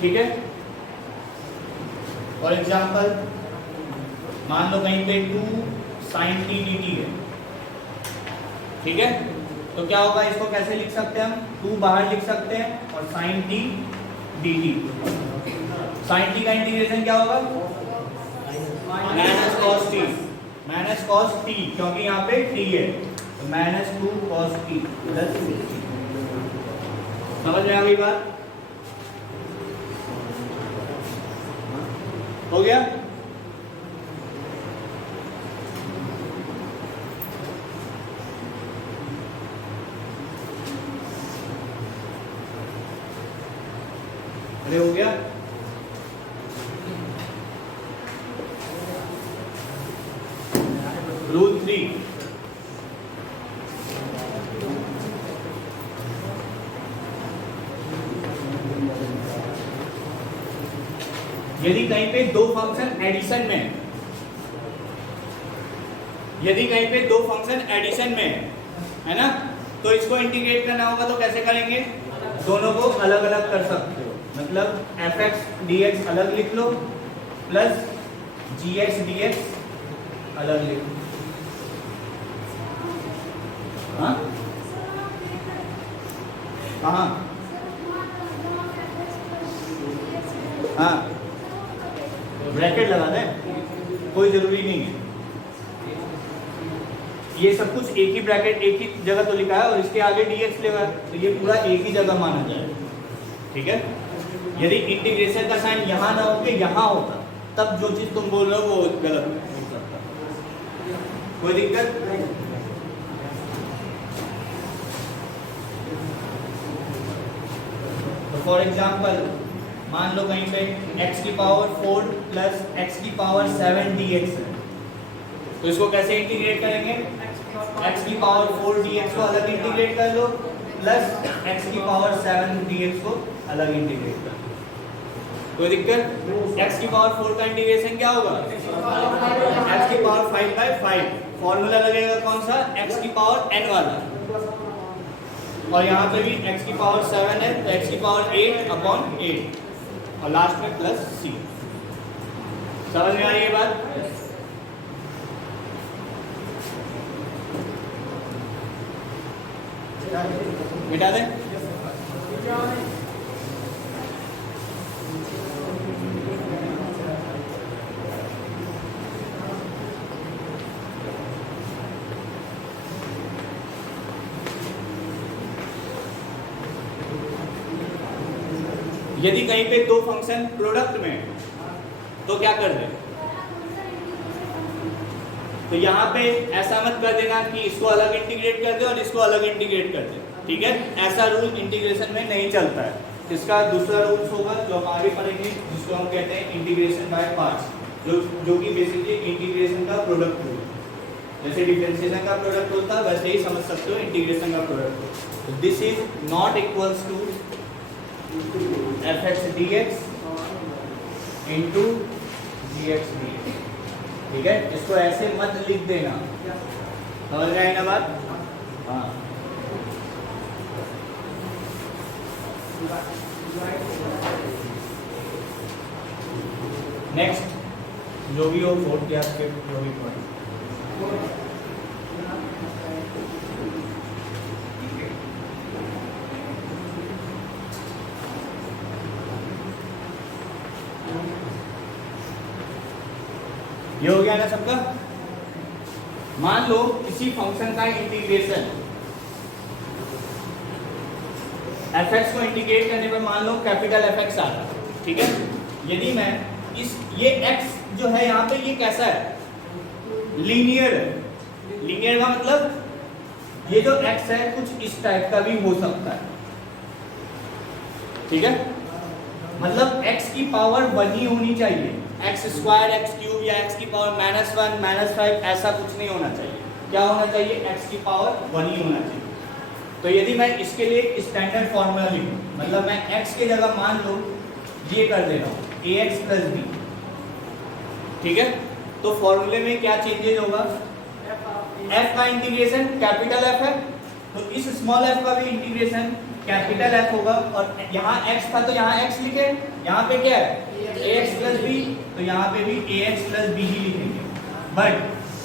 ठीक है, फॉर एग्जाम्पल मान लो कहीं पे 2 sin t dt है। ठीक है, तो क्या होगा? इसको कैसे लिख सकते हैं हम? 2 बाहर लिख सकते हैं और sin t dt। sin t का इंटीग्रेशन क्या होगा? Minus cos t, minus cos t, क्योंकि यहाँ पे t है तो minus 2 cos t plus t। समझ में आ गई बात? हो गया? अरे हो गया? रूल 3, यदि कहीं पे दो फंक्शन एडिशन में है, यदि कहीं पे दो फंक्शन एडिशन में है ना, तो इसको इंटीग्रेट करना होगा तो कैसे करेंगे? दोनों को अलग अलग कर सकते हो, मतलब एफ एक्स डी एक्स अलग लिख लो प्लस जी एक्स डी एक्स अलग लिख लो। हाँ कहाँ? हाँ ब्रैकेट लगा दें, कोई जरूरी नहीं है। ये सब कुछ एक ही ब्रैकेट एक ही जगह तो लिखा है और इसके आगे dx लगा है, तो ये पूरा एक ही जगह माना जाएगा। ठीक है, यदि इंटीग्रेशन का साइन यहाँ ना होके यहाँ होता तब जो चीज तुम बोल रहे हो वो गलत हो सकता। कोई दिक्कत? तो फॉर एग्जाम्पल मान लो कहीं पे x की पावर 4 प्लस x की पावर 7 dx है, तो इसको कैसे इंटीग्रेट करेंगे? x की पावर 4 dx को अलग इंटीग्रेट कर लो प्लस x की पावर 7 dx को अलग इंटीग्रेट कर लो। कोई दिक्कत? x की पावर 4 का इंटीग्रेशन क्या होगा? x की पावर 5/5। फॉर्मूला लगेगा कौन सा? x की पावर n वाला, और यहाँ पे भी x की पावर 7 है तो x की पावर 8/8 और लास्ट में प्लस c। समझ में आ रही है बात? मिटा दें? यदि कहीं पे दो फंक्शन प्रोडक्ट में तो क्या कर दे? तो यहाँ पे ऐसा मत कर देना कि इसको अलग इंटीग्रेट कर दे और इसको अलग इंटीग्रेट कर दे। ठीक है, ऐसा रूल इंटीग्रेशन में नहीं चलता है। इसका दूसरा रूल्स होगा जो हम आगे पढ़ेंगे, जिसको हम कहते हैं इंटीग्रेशन बाय पार्ट्स, जो कि बेसिकली इंटीग्रेशन का प्रोडक्ट रूल। जैसे डिफरेंशिएशन का प्रोडक्ट होता है वैसे ही समझ सकते हो इंटीग्रेशन का प्रोडक्ट। तो this is not equals to F X D X into G X D X. ठीक है, इसको ऐसे मत लिख देना। समझ में आई ना बात? हाँ, नेक्स्ट जो भी हो 4th क्लास के जो भी पॉइंट। ये हो गया ना सबका? मान लो किसी फंक्शन का इंटीग्रेशन एफ एक्स को इंटीग्रेट करने पर मान लो कैपिटल एफ एक्स आ रहा। ठीक है, यदि मैं ये x जो है यहाँ पे ये कैसा है? लीनियर है। लीनियर का मतलब ये जो x है कुछ इस टाइप का भी हो सकता है। ठीक है, मतलब x की पावर 1 ही होनी चाहिए, x स्क्वायर x क्यूब या x की पावर -1 -5 ऐसा कुछ नहीं होना चाहिए। क्या होना चाहिए? x की पावर 1 ही होना चाहिए। तो यदि मैं इसके लिए स्टैंडर्ड फॉर्मूला लिखूं, मतलब मैं x की जगह मान लो ये कर दे रहा हूँ ax + b, ठीक है? तो फॉर्मूले में क्या चेंजेज होगा? f का इंटीग्रेशन कैपिटल F है, तो इस स्मॉल f का भी इंटीग्रेशन कैपिटल F होगा, और यहाँ x था तो यहाँ x लिखे, यहाँ पे क्या है? ax + b, तो यहाँ पे भी ax + b ही लिखेंगे। बट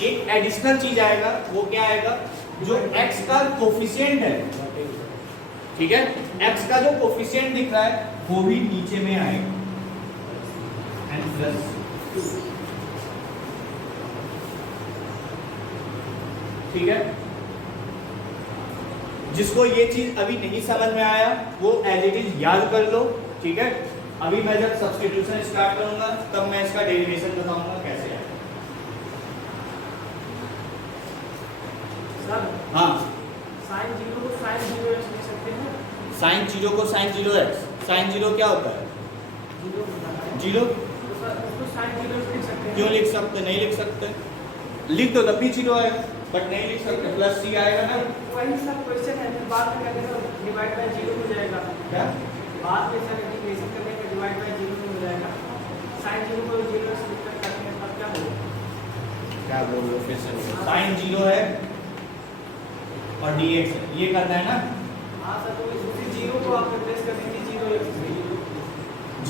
एक एडिशनल चीज आएगा, वो क्या आएगा? जो x का कोफिशिएंट है, ठीक है, x का जो कोफिशिएंट दिख रहा है वो भी नीचे में आएगा, n + 2, ठीक है? जिसको ये चीज अभी नहीं समझ में आया वो एज इट इज याद कर लो, ठीक है? अभी मैं जब सब्स्टिट्यूशन स्टार्ट करूंगा तब मैं इसका डेरिवेशन बताऊंगा कैसे है। सर हाँ, sin 0 को sin 0x लिख सकते हैं। sin 0 को sin 0x, sin 0 क्या होता है? 0 होता है। 0। तो सर उसको sin 0x लिख सकते हैं। क्यों लिख सकते? नहीं लिख सकते। लिख दो तब भी 0 आएगा, बट नहीं लिख सकते, प्लस c आएगा ना। वही सब क्वेश्चन है, फिर बाद में कहते हैं डिवाइड बाय 0 हो जाएगा। क्या? बाद में सर इंटीग्रेशन करने पे डिवाइड बाय 0 हो जाएगा। sin 0 को 0 से लिख कर करते हैं तब क्या होगा? क्या बोल रहे हो फिर से? sin 0 है और dx है, ये करना है ना। हाँ सर, तो उसी 0 को आप रिप्लेस कर दीजिए 0x से।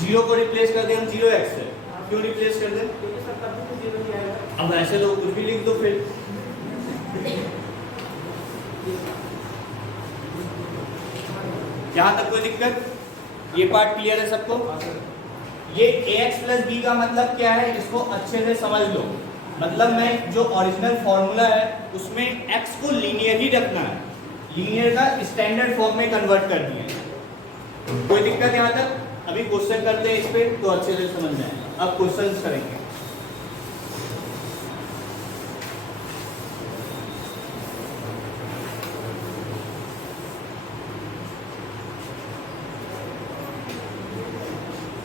0 को रिप्लेस कर दे हम 0x से। क्यों रिप्लेस कर दे? क्योंकि सर तब भी 0 ही आएगा। अब ऐसे लोग कुछ भी लिख दो फिर। यहाँ तक कोई दिक्कत? ये पार्ट क्लियर है सबको? ये ax + b का मतलब क्या है, इसको अच्छे से समझ लो। मतलब मैं जो ओरिजिनल फॉर्मूला है उसमें x को लीनियर ही रखना है, लीनियर का स्टैंडर्ड फॉर्म में कन्वर्ट कर दिया। कोई दिक्कत यहाँ तक? अभी क्वेश्चन करते हैं इस पे तो अच्छे से समझ में आएगा। अब क्वेश्चंस करेंगे।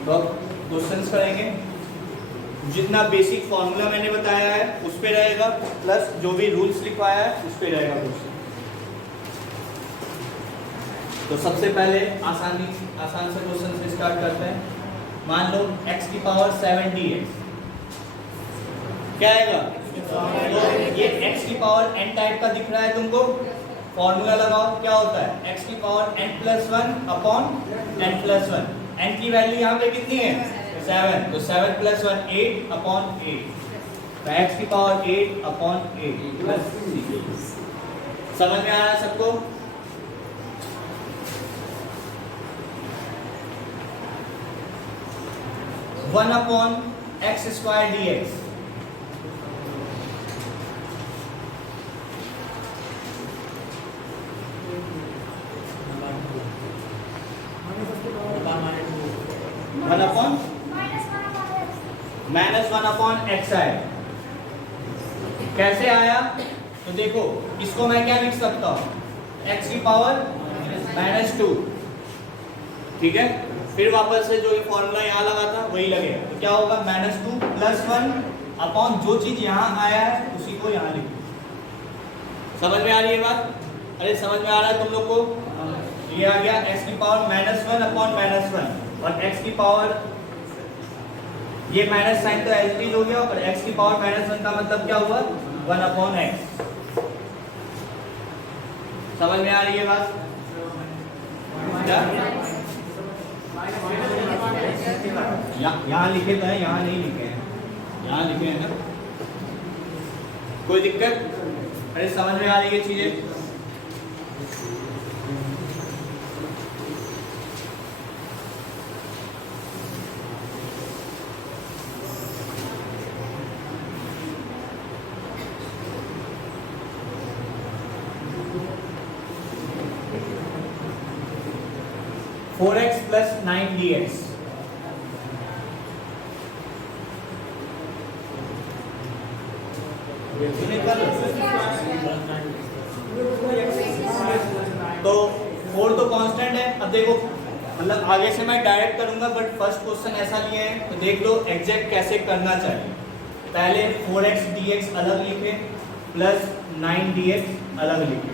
तो क्वेश्चंस करेंगे, जितना बेसिक फॉर्मूला मैंने बताया है उस पे रहेगा, प्लस जो भी रूल्स लिखवाया है उस पे रहेगा क्वेश्चन। तो सबसे पहले आसान से क्वेश्चन से स्टार्ट करते हैं। मान लो x की पावर 7dx क्या आएगा? तो ये x की पावर n टाइप का दिख रहा है तुमको, फॉर्मूला लगाओ। क्या होता है? x की पावर n+1/n+1। n की वैल्यू यहाँ पे कितनी है? 7, तो 7 + 1 8/8, तो x की पावर 8/8 प्लस c। समझ में आ रहा है सबको? One upon x² dx one upon -1/x आए। कैसे आया? तो देखो इसको मैं क्या लिख सकता हूँ? x की पावर -2, ठीक है? फिर वापस से जो ये फॉर्मूला यहाँ लगा था वही लगेगा, तो क्या होगा? -2 + 1 अपॉन जो चीज यहाँ आया है उसी को यहाँ लिखो। समझ में आ रही है बात? अरे समझ में आ रहा है तुम लोग को? ये आ गया x की पावर -1/-1 और x की पावर, ये माइनस साइन तो एज इट इज हो गया, और x की पावर -1 का मतलब क्या हुआ? 1/x। समझ में आ रही है बात? क्या? यहाँ लिखे तो है, यहाँ नहीं लिखे हैं, यहाँ लिखे हैं ना। कोई दिक्कत? अरे समझ में आ रही है चीजें? फोर एक्स + 9dx तो 4 तो कांस्टेंट है। अब देखो मतलब आगे से मैं डायरेक्ट करूंगा, बट फर्स्ट क्वेश्चन ऐसा लिए है तो देख लो एग्जैक्ट कैसे करना चाहिए। पहले 4x dx अलग लिखे प्लस 9 dx अलग लिखे,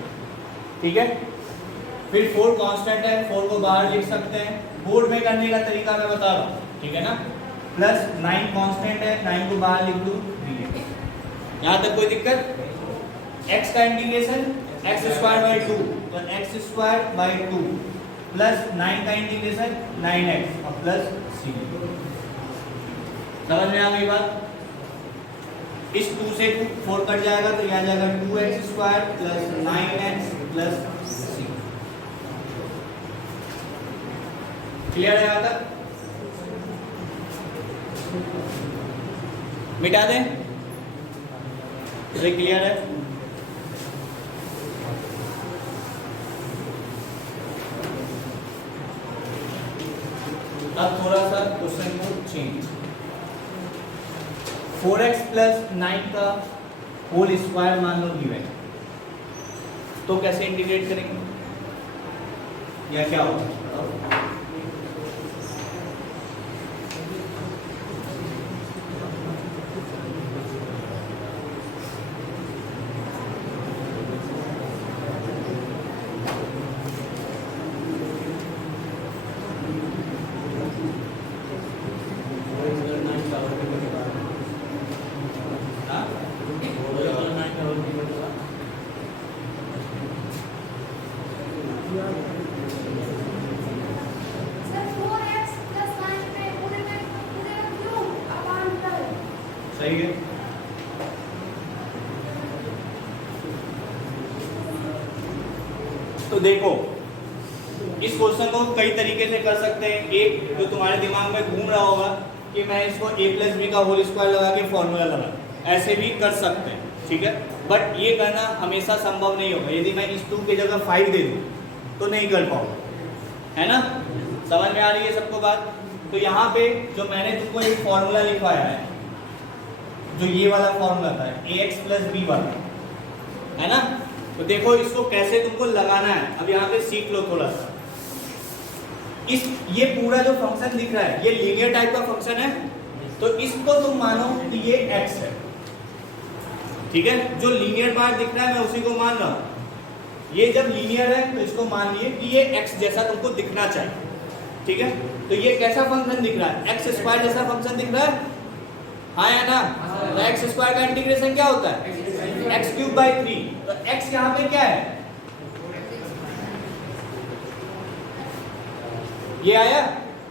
ठीक है। फिर 4 कांस्टेंट है, 4 को बाहर लिख सकते हैं, बोर्ड में करने का तरीका मैं बता रहा हूँ, ठीक है ना। प्लस 9 कांस्टेंट है, 9 को बाहर लिख दूँ dx। यहाँ तक कोई दिक्कत? x का इंटीग्रेशन x स्क्वायर बाई 2, तो x स्क्वायर बाई 2 प्लस 9 का इंटीग्रेशन 9x और प्लस c। समझ में आ गई बात? इस 2 से 4 कट जाएगा तो यहाँ जाएगा 2x square plus 9x plus c। Clear है? यहाँ तक मिटा दें? क्लियर है? अब थोड़ा सा क्वेश्चन को चेंज। 4x प्लस 9 का होल स्क्वायर मान लो गिवन, तो कैसे इंटीग्रेट करेंगे या क्या होगा? सही है। तो देखो इस क्वेश्चन को कई तरीके से कर सकते हैं। एक जो तुम्हारे दिमाग में घूम रहा होगा कि मैं इसको a प्लस बी का होल स्क्वायर लगा के फॉर्मूला लगा, ऐसे भी कर सकते हैं, ठीक है। बट ये करना हमेशा संभव नहीं होगा। यदि मैं इस 2 की जगह 5 दे दूं तो नहीं कर पाऊंगा, है ना। समझ में आ रही है सबको बात? तो यहाँ पे जो मैंने तुमको एक फॉर्मूला लिखवाया है, जो ये वाला फॉर्मूला था ax प्लस बी वाला, है ना। तो देखो इसको कैसे तुमको लगाना है, अब यहाँ पे सीख लो थोड़ा सा। ये पूरा जो फंक्शन दिख रहा है ये लीनियर टाइप का फंक्शन है, तो इसको तुम मानो कि ये x है, ठीक है। जो लीनियर पार्ट दिख रहा है मैं उसी को मान रहा हूं। ये जब लीनियर है तो इसको मान लिए कि ये x जैसा तुमको दिखना चाहिए, ठीक है। तो ये कैसा फंक्शन दिख रहा है? x स्क्वायर जैसा फंक्शन दिख रहा है, हाँ या ना। तो एक्स स्क्वायर का इंटीग्रेशन क्या होता है? X cube by 3। तो x यहाँ पे क्या है? ये आया।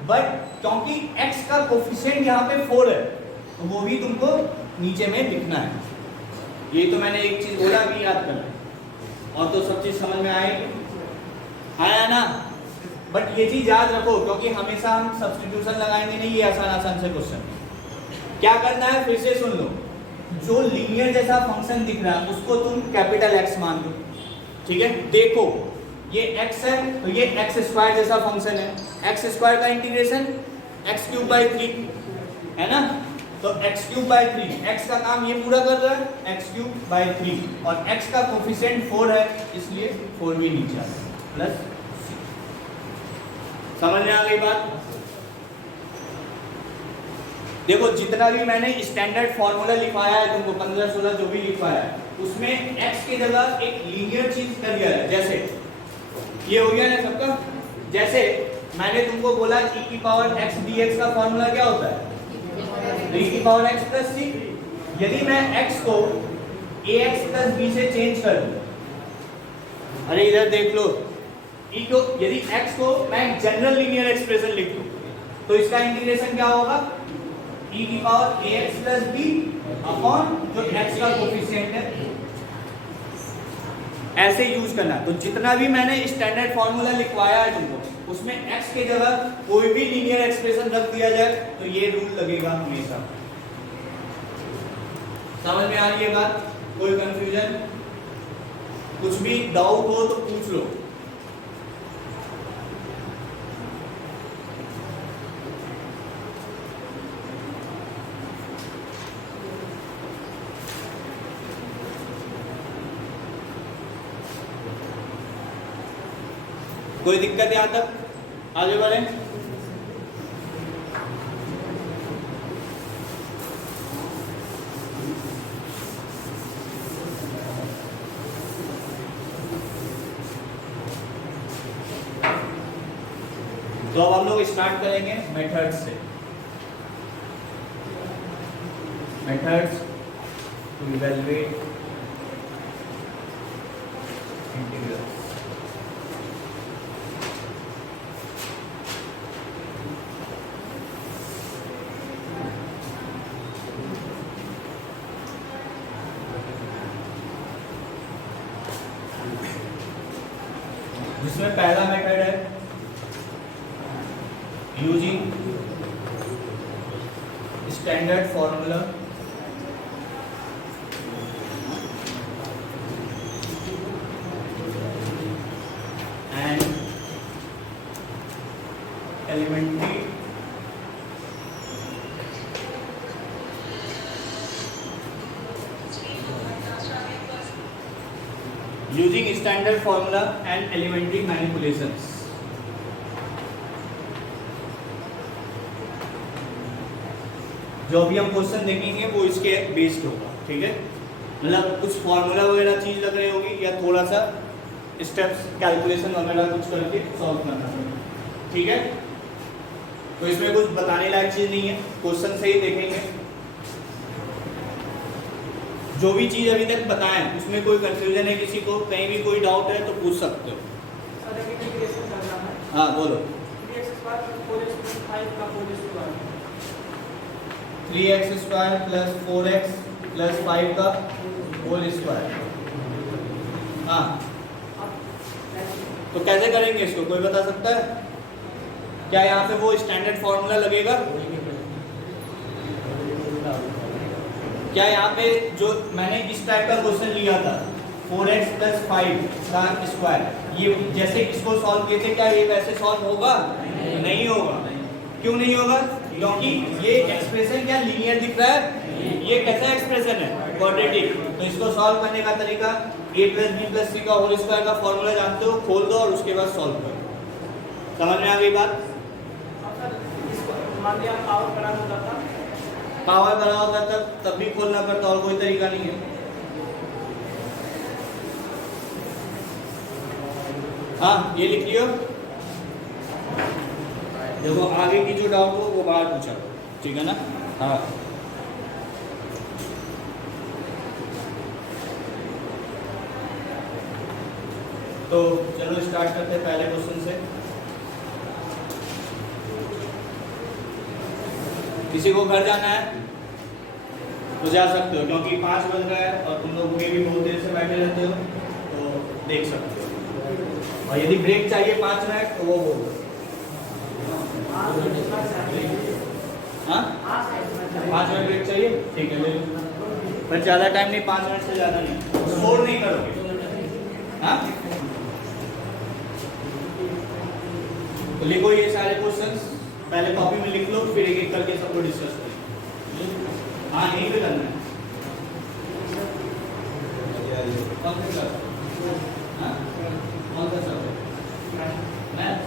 बट क्योंकि x का कोफिशिएंट यहाँ पे 4 है तो वो भी तुमको नीचे में लिखना है। ये तो मैंने एक चीज बोला भी याद करना, और तो सब चीज समझ में आएगी, हाँ या ना। बट ये चीज याद रखो क्योंकि हमेशा हम सब्स्टिट्यूशन लगाएंगे नहीं, ये आसान आसान से क्वेश्चन। क्या करना है फिर से सुन लो। जो लीनियर जैसा फंक्शन दिख रहा है उसको तुम कैपिटल X मान लो, ठीक है। देखो ये x है तो ये x स्क्वायर जैसा फंक्शन है, x स्क्वायर का इंटीग्रेशन x क्यूब बाई 3, है ना। तो x क्यूब बाई 3, x का काम ये पूरा कर रहा है x क्यूब बाई 3, और x का कोफिशिएंट 4 है इसलिए 4 भी नीचे आ गया प्लस c। समझ में आ गई बात? देखो जितना भी मैंने स्टैंडर्ड फॉर्मूला लिखवाया है तुमको 15-16 जो भी लिखवाया है उसमें x की जगह एक लीनियर चीज कर दिया है। जैसे ये हो गया ना सबका। जैसे मैंने तुमको बोला e की पावर x dx का फॉर्मूला क्या होता है? e की पावर x प्लस c। यदि मैं x को ax प्लस b से चेंज कर दूं, अरे इधर देख लो, e को यदि x को मैं जनरल लीनियर एक्सप्रेशन लिख दूं तो इसका इंटीग्रेशन क्या होगा? e की power ax plus b upon जो x का कोफिशिएंट है, ऐसे यूज करना। तो जितना भी मैंने स्टैंडर्ड फॉर्मूला लिखवाया है तुमको उसमें x के जगह कोई भी लीनियर एक्सप्रेशन रख दिया जाए तो ये रूल लगेगा हमेशा। समझ में आ रही है बात? कोई कंफ्यूजन, कुछ भी डाउट हो तो पूछ लो। कोई दिक्कत यहाँ तक? आगे बढ़ें। तो अब हम लोग स्टार्ट करेंगे मेथड्स से। Methods to evaluate integrals. जिसमें पहला मेथड है using standard formula and elementary using standard formula and elementary manipulations. जो अभी हम क्वेश्चन देखेंगे वो इसके बेस्ड होगा, ठीक है। मतलब कुछ फॉर्मूला वगैरह चीज लग रही होगी या थोड़ा सा स्टेप्स कैलकुलेशन वगैरह कुछ करके सॉल्व करना है, ठीक है। तो इसमें कुछ बताने लायक चीज नहीं है, क्वेश्चन से ही देखेंगे। जो भी चीज अभी तक बताएं उसमें कोई कंफ्यूजन है किसी को, कहीं भी कोई डाउट है तो पूछ सकते हो। हाँ बोलो। 3x square plus 4x plus 5 का होल स्क्वायर। हाँ तो कैसे करेंगे इसको, कोई बता सकता है? क्या यहाँ पे वो स्टैंडर्ड फॉर्मूला लगेगा? क्या यहाँ पे जो मैंने इस टाइप का क्वेश्चन लिया था 4x प्लस 5 का स्क्वायर, ये जैसे इसको सॉल्व किए थे, क्या ये वैसे सॉल्व होगा? नहीं होगा। क्यों नहीं होगा? क्योंकि ये एक्सप्रेशन क्या लीनियर दिख रहा है, ये कैसा एक्सप्रेशन है? क्वाड्रेटिक। तो इसको सॉल्व करने का तरीका a प्लस बी प्लस सी का होल स्क्वायर का फॉर्मूला जानते हो, खोल दो और उसके बाद सॉल्व करो। समझ में आ गई बात? पावर बना होता तब भी खोलना पड़ता, और कोई तरीका नहीं है। हाँ ये लिख लियो, देखो आगे की जो डाउट हो वो बाहर पूछा, ठीक है ना। हाँ तो चलो स्टार्ट करते हैं पहले क्वेश्चन से। किसी को घर जाना है तो जा सकते हो, क्योंकि 5 बज रहा है और तुम लोग भी बहुत देर से बैठे रहते हो तो देख सकते हो। और यदि ब्रेक चाहिए 5 मिनट तो वो बोलो। हाँ 5 मिनट ब्रेक चाहिए, ठीक है ले लो, पर ज़्यादा टाइम नहीं, 5 मिनट से ज़्यादा नहीं। स्कोर नहीं करोगे। हाँ तो लिखो ये सारे क्वेश्चंस, पहले कॉपी में लिख लो, फिर एक एक करके सबको डिस्कस करें। हाँ यहीं पे करना है। कौन सा सर? हाँ कौन सा सर? मैथ?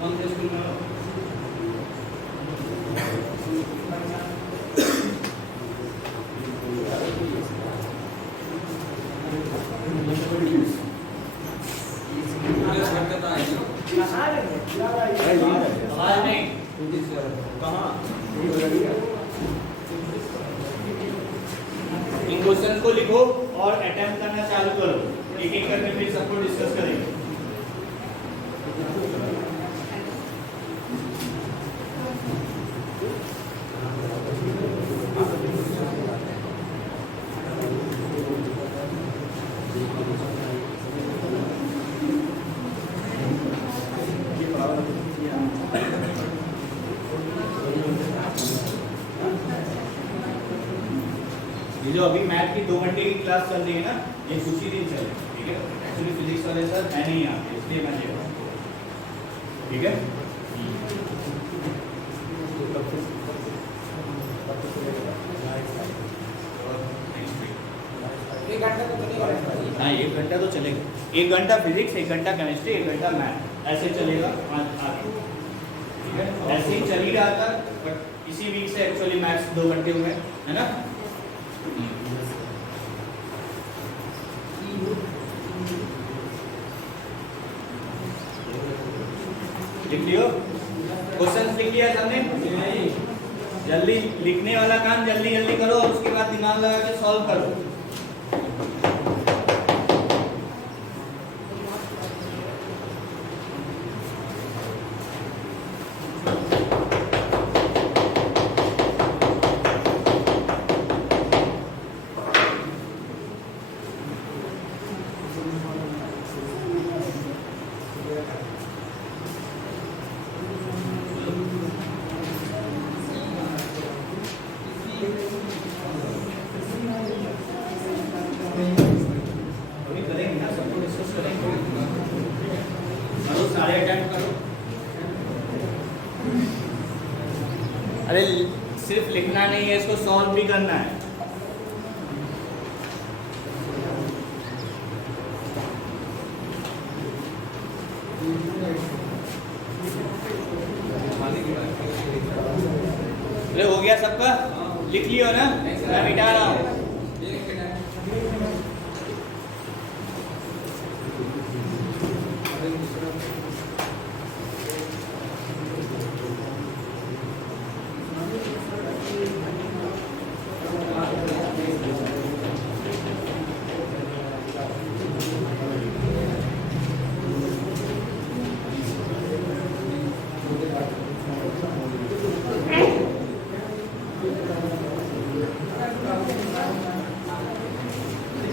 कौन से स्कूल में हो? इन क्वेश्चन को लिखो और अटेम्प्ट करना चालू करो, एक एक करके फिर सबको डिस्कस करेंगे। ये जो अभी मैथ की 2 घंटे की क्लास चल रही है ना, ये कुछ ही दिन चले, ठीक है। एक्चुअली फिजिक्स वाले सर है नहीं यहाँ पे, इसलिए मैं ले रहा हूँ, ठीक है। हाँ 1 घंटा तो चलेगा। 1 घंटा फिजिक्स, 1 घंटा केमिस्ट्री, 1 घंटा मैथ, ऐसे चलेगा आगे, ठीक है। ऐसे ही चल ही रहा था, बट इसी वीक से एक्चुअली मैथ्स 2 घंटे हुए, है ना। लिख लियो, क्वेश्चन लिख लिया सबने? जल्दी लिखने वाला काम जल्दी जल्दी करो और उसके बाद दिमाग लगा के सॉल्व करो। अरे सिर्फ लिखना नहीं है, इसको सॉल्व भी करना है। अरे हो गया सबका? लिख लियो ना, मैं मिटा रहा हूँ।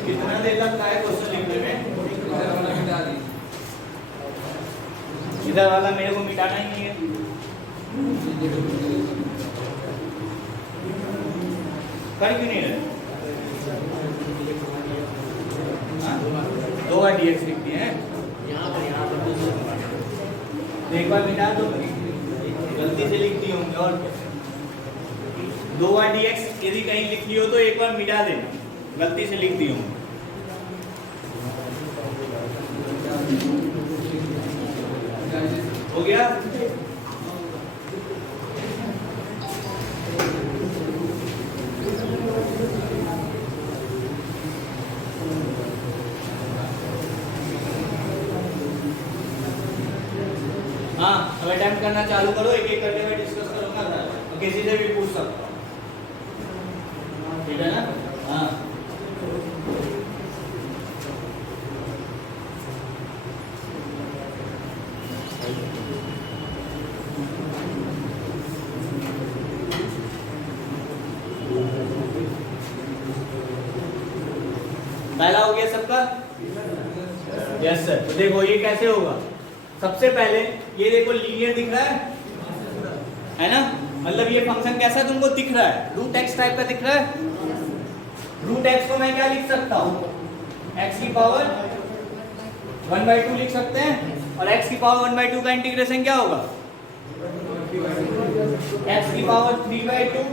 कितना देर लगता है क्वेश्चन लिखने में? इधर वाला मेरे को मिटाना ही नहीं है। कर क्यों नहीं रहे? 2 बार dx लिख दिए हैं। एक बार मिटा दो, गलती से लिख दिए होंगे और 2 बार dx यदि कहीं लिख ली हो तो एक बार मिटा देना, गलती से लिख दी हूँ। हो गया? हाँ, अब अटेम्प्ट करना चालू करो, एक एक करके मैं डिस्कस करूंगा और किसी से भी पूछ सकता हूँ, ठीक है ना? हाँ, पहला हो गया सबका? Yes sir. तो देखो ये कैसे होगा? सबसे पहले ये देखो लीनियर दिख रहा है ना? मतलब ये फंक्शन कैसा तुमको दिख रहा है? रूट एक्स टाइप का दिख रहा है। रूट एक्स को मैं क्या लिख सकता हूँ? एक्स की पावर 1/2 लिख सकते हैं, और एक्स की पावर 1/2 का इंटीग्रेशन क्या होगा? एक्स की पावर 3/2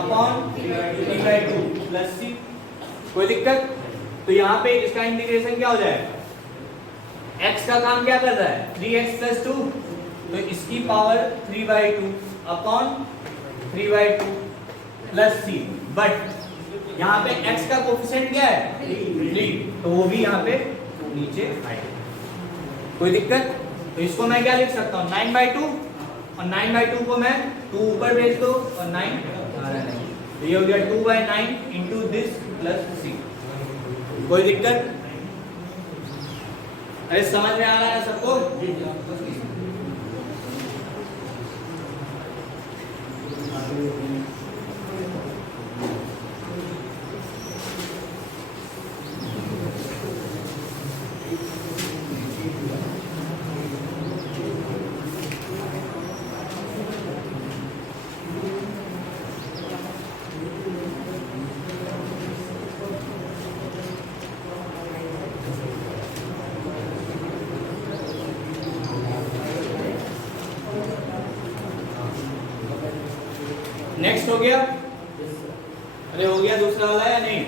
अपॉन 3/2 प्लस सी। कोई दिक्कत? तो यहाँ पे इसका इंटीग्रेशन क्या हो जाएगा? x का काम क्या कर रहा है? 3x + 2, तो इसकी power 3/2 upon 3/2 plus C. But यहाँ पे x का कोफिशिएंट क्या है? 3, तो वो भी यहाँ पे नीचे आएगा। कोई दिक्कत? तो इसको मैं क्या लिख सकता हूँ? 9/2, और 9/2 को मैं 2 ऊपर भेज दो और 9 तो ये हो गया 2/9 इंटू दिस प्लस सी। कोई दिक्कत? अरे समझ में आ रहा है सबको? नेक्स्ट हो गया? अरे हो गया दूसरा वाला या नहीं?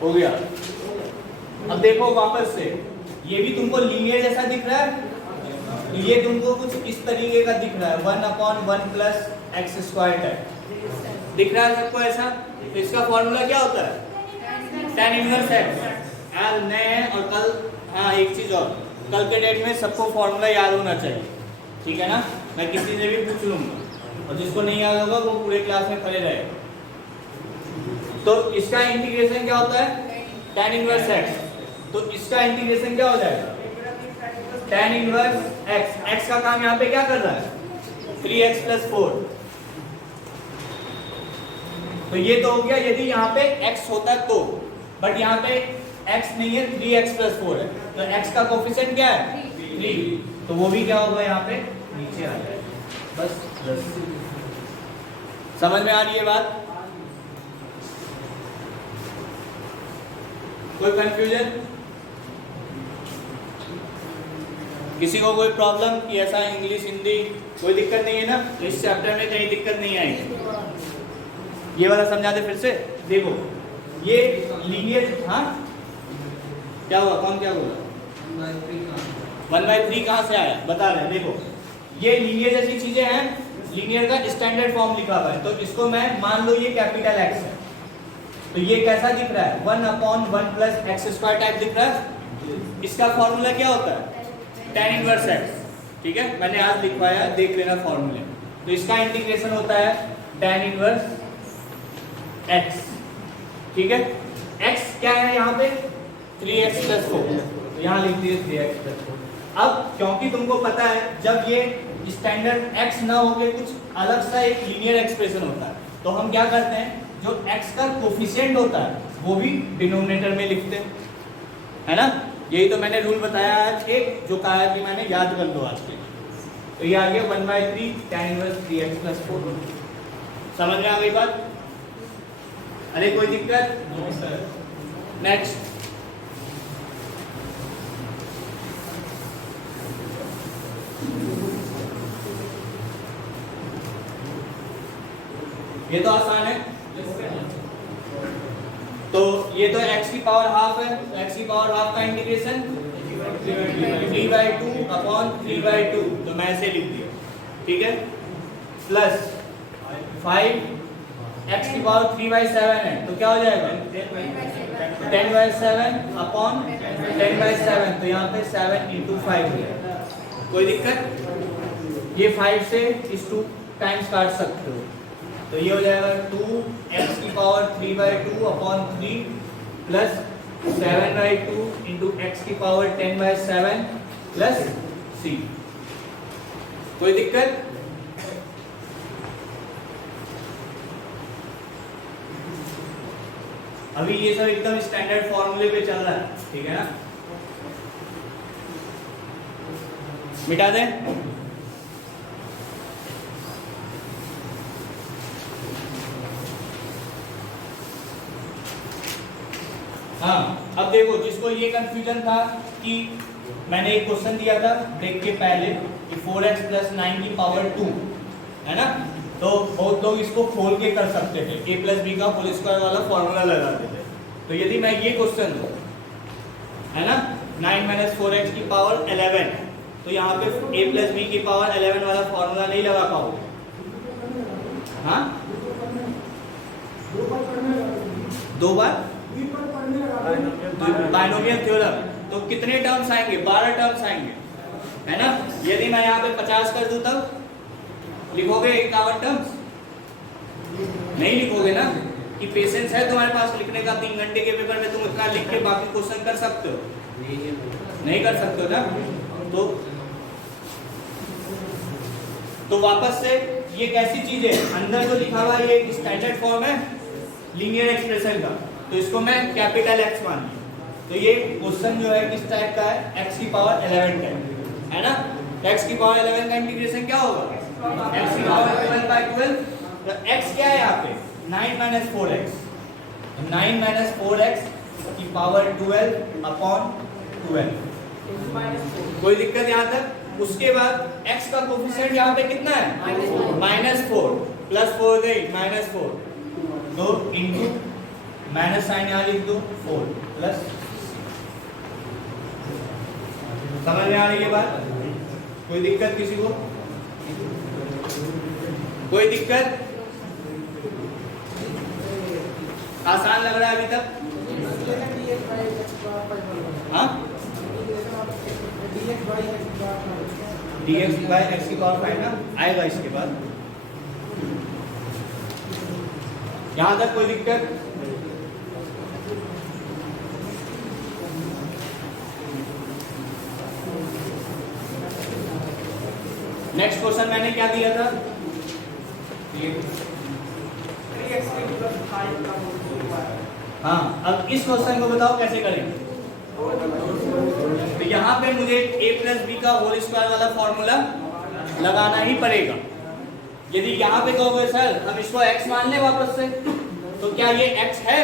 हो गया। अब देखो वापस से, ये भी तुमको लीनियर जैसा दिख रहा है, ये तुमको कुछ इस तरीके का दिख रहा है, 1/1 प्लस एक्स स्क्वायर है, दिख रहा है सबको ऐसा। तो इसका फॉर्मूला क्या होता है? tan inverse x. आज नए हैं और कल, हाँ एक चीज और, कल के डेट में सबको फॉर्मूला याद होना चाहिए, ठीक है ना? मैं किसी से भी पूछ लूंगा और जिसको नहीं याद होगा वो पूरे क्लास में खड़े रहेगा। तो इसका इंटीग्रेशन क्या होता है? tan inverse x. तो इसका इंटीग्रेशन क्या हो जाएगा? tan inverse x. एक्स का काम यहाँ पे क्या कर रहा है? 3x + 4। तो ये तो हो गया यदि यहाँ पे x होता तो, बट यहाँ पे x नहीं है, 3x + 4 है, तो x का कोफिशिएंट क्या है? 3। तो वो भी क्या होगा यहाँ पे नीचे आ जाएगा, बस। समझ में आ रही है बात? कोई कंफ्यूजन? किसी को कोई प्रॉब्लम कि ऐसा इंग्लिश हिंदी कोई दिक्कत नहीं है ना? इस चैप्टर में कहीं दिक्कत नहीं आएगी। ये वाला समझा दे फिर से। देखो ये लीनियर, हाँ क्या हुआ? कौन क्या बोला? 1/3 कहाँ से आया बता रहे हैं। देखो ये लीनियर जैसी चीजें हैं, लीनियर का स्टैंडर्ड फॉर्म लिखा हुआ है, तो इसको मैं मान लो ये कैपिटल एक्स है, तो ये कैसा दिख रहा है? 1/1 प्लस एक्स स्क्वायर टाइप दिख रहा है। इसका फॉर्मूला क्या होता है? tan इनवर्स एक्स, ठीक है? मैंने आज लिखवाया, देख लेना फॉर्मूले। तो इसका इंटीग्रेशन होता है tan इनवर्स एक्स, ठीक है? x क्या है यहाँ पे? 3x + 4, तो यहाँ लिख दिए 3x + 4। अब क्योंकि तुमको पता है जब ये स्टैंडर्ड x ना होके कुछ अलग सा एक लीनियर एक्सप्रेशन होता है, तो हम क्या करते हैं, जो x का कोफिशिएंट होता है वो भी डिनोमिनेटर में लिखते हैं, है ना? यही तो मैंने रूल बताया आज, एक जो कहा है कि मैंने याद कर लो आज के। तो ये आ गया 1/3 tan इनवर्स 3x + 4। समझ में आ गई बात? अरे कोई दिक्कत? नेक्स्ट। ये तो आसान है। तो ये तो x की पावर हाफ है, x की पावर हाफ का इंटीग्रेशन 3/2/3/2, तो मैं ऐसे लिख दिया, ठीक है? प्लस 5 x की पावर 3/7 है, तो क्या हो जाएगा? 10/7/10/7, तो यहाँ पे 7 × 5 है। कोई दिक्कत? ये 5 से इस 2 टाइम्स काट सकते हो, तो ये हो जाएगा 2x की पावर 3/2/3 प्लस 7/2 इंटू x की पावर 10/7 प्लस c। कोई दिक्कत? अभी ये सब एकदम स्टैंडर्ड फॉर्मूले पे चल रहा है, ठीक है ना? मिटा दें। हाँ, अब देखो जिसको ये कंफ्यूजन था कि मैंने एक क्वेश्चन दिया था ब्रेक के पहले कि 4x + 9 की पावर 2, है ना? तो बहुत लोग इसको खोल के कर सकते थे, a + b का होल स्क्वायर वाला फॉर्मूला लगाते थे। तो यदि मैं ये क्वेश्चन दूं, है ना, 9 - 4x की पावर 11, तो यहाँ पे a + b की पावर 11 वाला फॉर्मूला नहीं लगा पाओगे। हाँ, दो बार बाइनोमियल थ्योरम, तो कितने टर्म्स आएंगे? 12 टर्म्स आएंगे, है ना? यदि मैं यहाँ पे 50 कर दूं तब लिखोगे 51 टर्म्स? नहीं लिखोगे ना? कि पेशेंस है तुम्हारे पास लिखने का? 3 घंटे के पेपर में तुम इतना लिख के बाकी क्वेश्चन कर सकते हो? नहीं कर सकते हो ना? तो वापस से ये कैसी चीज है? अंदर जो लिखा हुआ है ये स्टैंडर्ड फॉर्म है लीनियर एक्सप्रेशन का, तो इसको मैं कैपिटल X मान लूं। तो ये क्वेश्चन जो है किस टाइप का है? x की पावर 11 का है ना? x की पावर 11 का इंटीग्रेशन क्या होगा? x की पावर 12/12। तो x क्या है यहाँ पे? 9 - 4x, 9 - 4x की पावर 12/12। कोई दिक्कत यहाँ तक? उसके बाद x का कोफिशिएंट यहाँ पे कितना है? -4 प्लस 4 गई -4, तो इंटू माइनस साइन यहाँ लिख दो 4 प्लस, समझ में आ रही है बात? कोई दिक्कत किसी को? कोई दिक्कत? आसान लग रहा है अभी तक? हाँ, dx by x की पावर 5 ना आएगा इसके बाद। यहां तक कोई दिक्कत? नेक्स्ट क्वेश्चन मैंने क्या दिया था? 3x plus 5 का होल स्क्वायर। हाँ, अब इस क्वेश्चन को बताओ कैसे करेंगे। तो यहाँ पे मुझे a प्लस बी का होल स्क्वायर वाला फॉर्मूला लगाना ही पड़ेगा। यदि यहाँ पे कहोगे सर हम इसको x मान लें वापस से, तो क्या ये x है?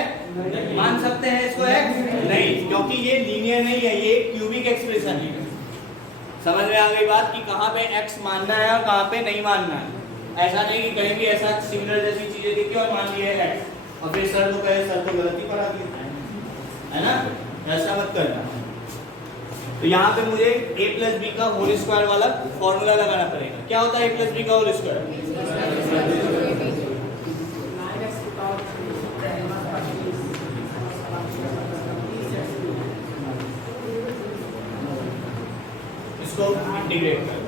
मान सकते हैं इसको x? नहीं, क्योंकि ये लीनियर नहीं है, ये क्यूबिक एक्सप्रेशन है। समझ में आ गई बात कि कहाँ पे x मानना है और कहाँ पे नहीं मानना है। ऐसा नहीं कि कहीं भी ऐसा सिमिलर जैसी चीजें दिखी और मान लिए x और फिर सर को कहे सर तो गलती पढ़ा दी, है ना? ऐसा मत करना। तो यहाँ पे मुझे a प्लस बी का होल स्क्वायर वाला फॉर्मूला लगाना पड़ेगा। क्या होता है a प्लस बी का होल स्क्वायर? इसको इंटीग्रेट कर,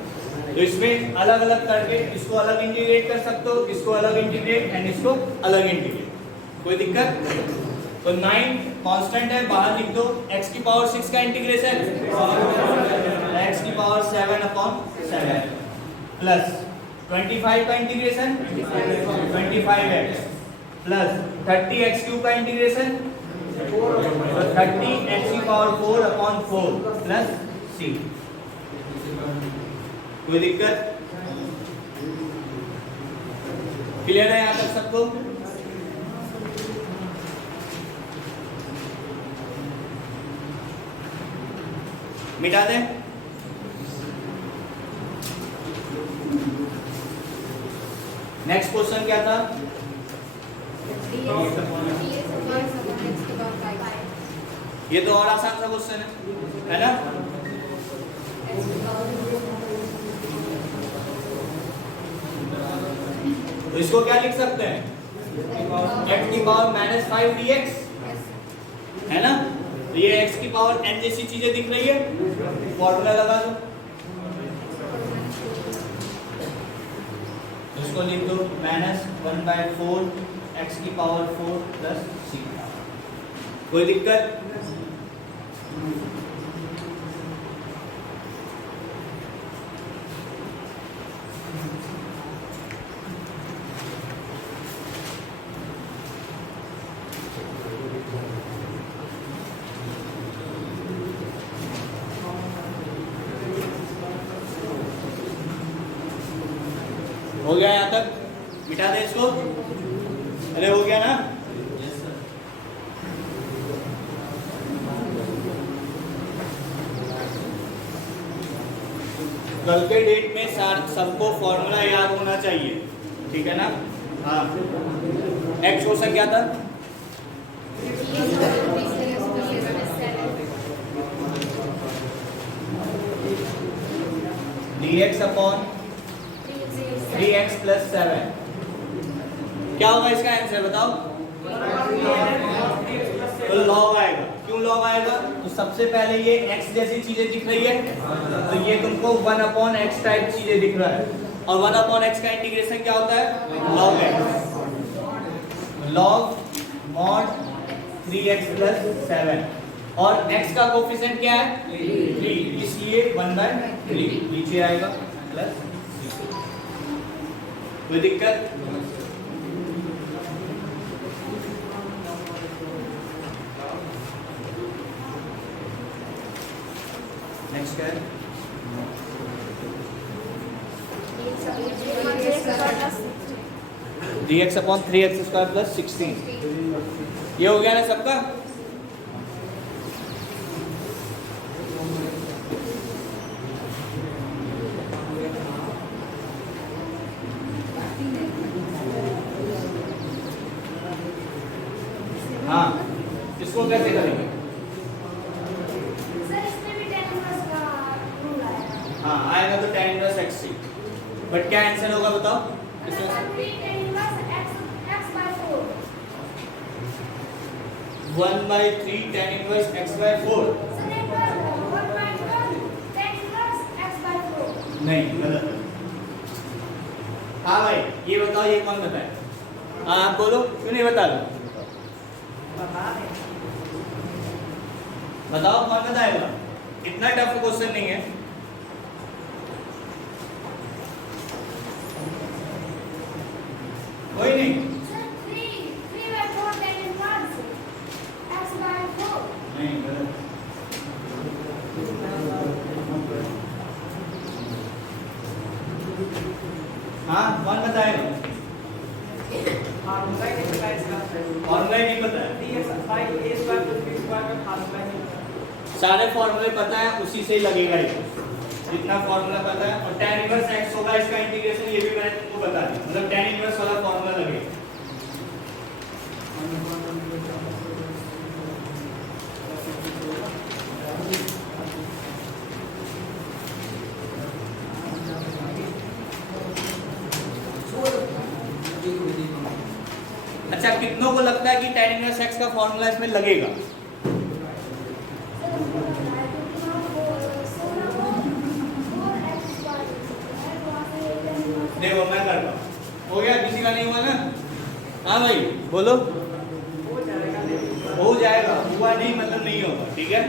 तो इसमें अलग अलग करके इसको अलग इंटीग्रेट कर सकते हो, इसको अलग इंटीग्रेट एंड इसको अलग इंटीग्रेट। कोई दिक्कत? तो 9 कांस्टेंट है, बाहर लिख दो। x की पावर 6 का इंटीग्रेशन x की पावर 7/7 प्लस 25 का इंटीग्रेशन 25x प्लस 30x³ का इंटीग्रेशन 30x की पावर 4/4 प्लस c। कोई दिक्कत? क्लियर है यहाँ तक सबको? मिटा दें। नेक्स्ट क्वेश्चन क्या था? ये तो और आसान सा क्वेश्चन है ना? तो इसको क्या लिख सकते हैं? x की पावर -5 dx, है ना? तो ये x की पावर n जैसी चीजें दिख रही है, फॉर्मूला लगा दो। इसको लिख दो -1/4 x की पावर 4 प्लस c। कोई दिक्कत? हो गया यहाँ तक? मिटा दे इसको। अरे हो गया ना? कल के डेट में सबको फॉर्मूला याद होना चाहिए, ठीक है ना? हाँ, नेक्स्ट क्वेश्चन क्या था? dx upon 3x plus 7। क्या होगा इसका आंसर बताओ? तो लॉग आएगा। क्यों लॉग आएगा? तो सबसे पहले ये x जैसी चीजें दिख रही है, तो ये तुमको 1/x टाइप चीजें दिख रहा है, और 1/x का इंटीग्रेशन क्या होता है? log x। log mod 3x plus 7 और x का कोफिशिएंट क्या है? 3, इसलिए 1/3 नीचे आएगा प्लस। कोई दिक्कत? नेक्स्ट क्या है? dx upon 3x square plus 16। ये हो गया ना सबका? हाँ, इसको कैसे करेंगे? हाँ आएगा तो tan इनवर्स x से, बट क्या आंसर होगा बताओ? इसमें 1/3 tan इनवर्स x/4 नहीं, गलत है। हाँ भाई ये बताओ, ये कौन बताए? हाँ आप बोलो, क्यों नहीं बता रहे? बताओ कौन बताएगा? इतना टफ क्वेश्चन नहीं है। कोई नहीं, नहीं गलत। हाँ कौन बताएगा? फॉर्मूला नहीं पता इसका। फॉर्मूला ही नहीं पता है। सारे फॉर्मूले पता है, उसी से ही लगेगा ये, जितना फॉर्मूला पता है। और tan इनवर्स x होगा, इसका इंटीग्रेशन ये भी मैंने तुमको बता दिया, मतलब tan इनवर्स वाला फॉर्मूला लगेगा। अच्छा कितनों को लगता है कि tan इनवर्स x का फॉर्मूला इसमें लगेगा? देखो मैं करता हूँ, हो गया? किसी का नहीं हुआ ना? हाँ भाई बोलो। हो जाएगा, हुआ नहीं मतलब नहीं होगा, ठीक है?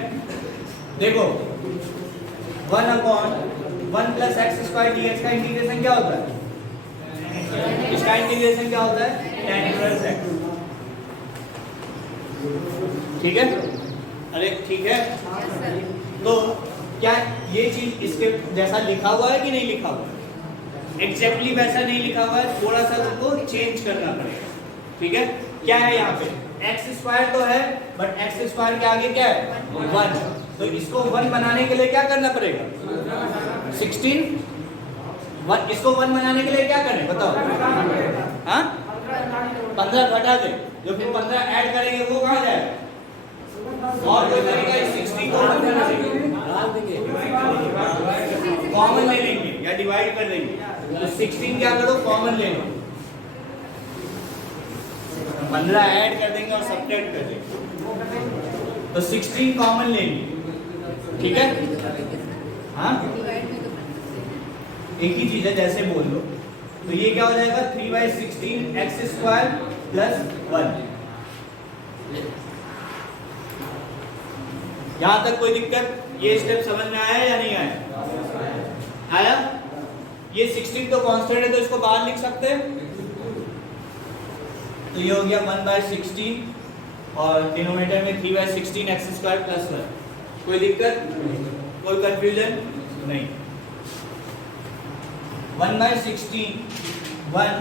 देखो 1/1 + x² dx का इंटीग्रेशन क्या होता है? इसका इंटीग्रेशन क्या होता है? tan इनवर्स x, ठीक है? अरे ठीक है, तो क्या ये चीज इसके जैसा लिखा हुआ है कि नहीं लिखा हुआ है? एग्जैक्टली वैसा नहीं लिखा हुआ है, थोड़ा सा तुमको चेंज करना पड़ेगा, ठीक है? क्या है यहाँ पे? x² तो है, बट x² के आगे क्या है? 1। तो इसको 1 बनाने के लिए क्या करना पड़ेगा? 16 इसको 1 बनाने के लिए क्या करें बताओ? हाँ 15 घटा दे, जो फिर 15 ऐड करेंगे वो कहाँ जाएगा? और कोई तरीका इस 60 को कॉमन ले लेंगे या डिवाइड कर देंगे। तो 16 क्या करो, कॉमन ले लो, 15 ऐड कर देंगे और सब्ट्रैक्ट कर देंगे, तो 16 कॉमन लेंगे, ठीक है? हाँ एक ही चीज है, जैसे बोल लो। तो ये क्या हो जाएगा? 3/16 x² + 1। यहां तक कोई दिक्कत? ये स्टेप समझ में आया या नहीं आया? आया? ये 16 तो कांस्टेंट है, तो इसको बाहर लिख सकते हैं। तो ये हो गया 1/16 और डिनोमिनेटर में 3/16 x² + 1। कोई दिक्कत? कोई कंफ्यूजन नहीं? 1/16 1,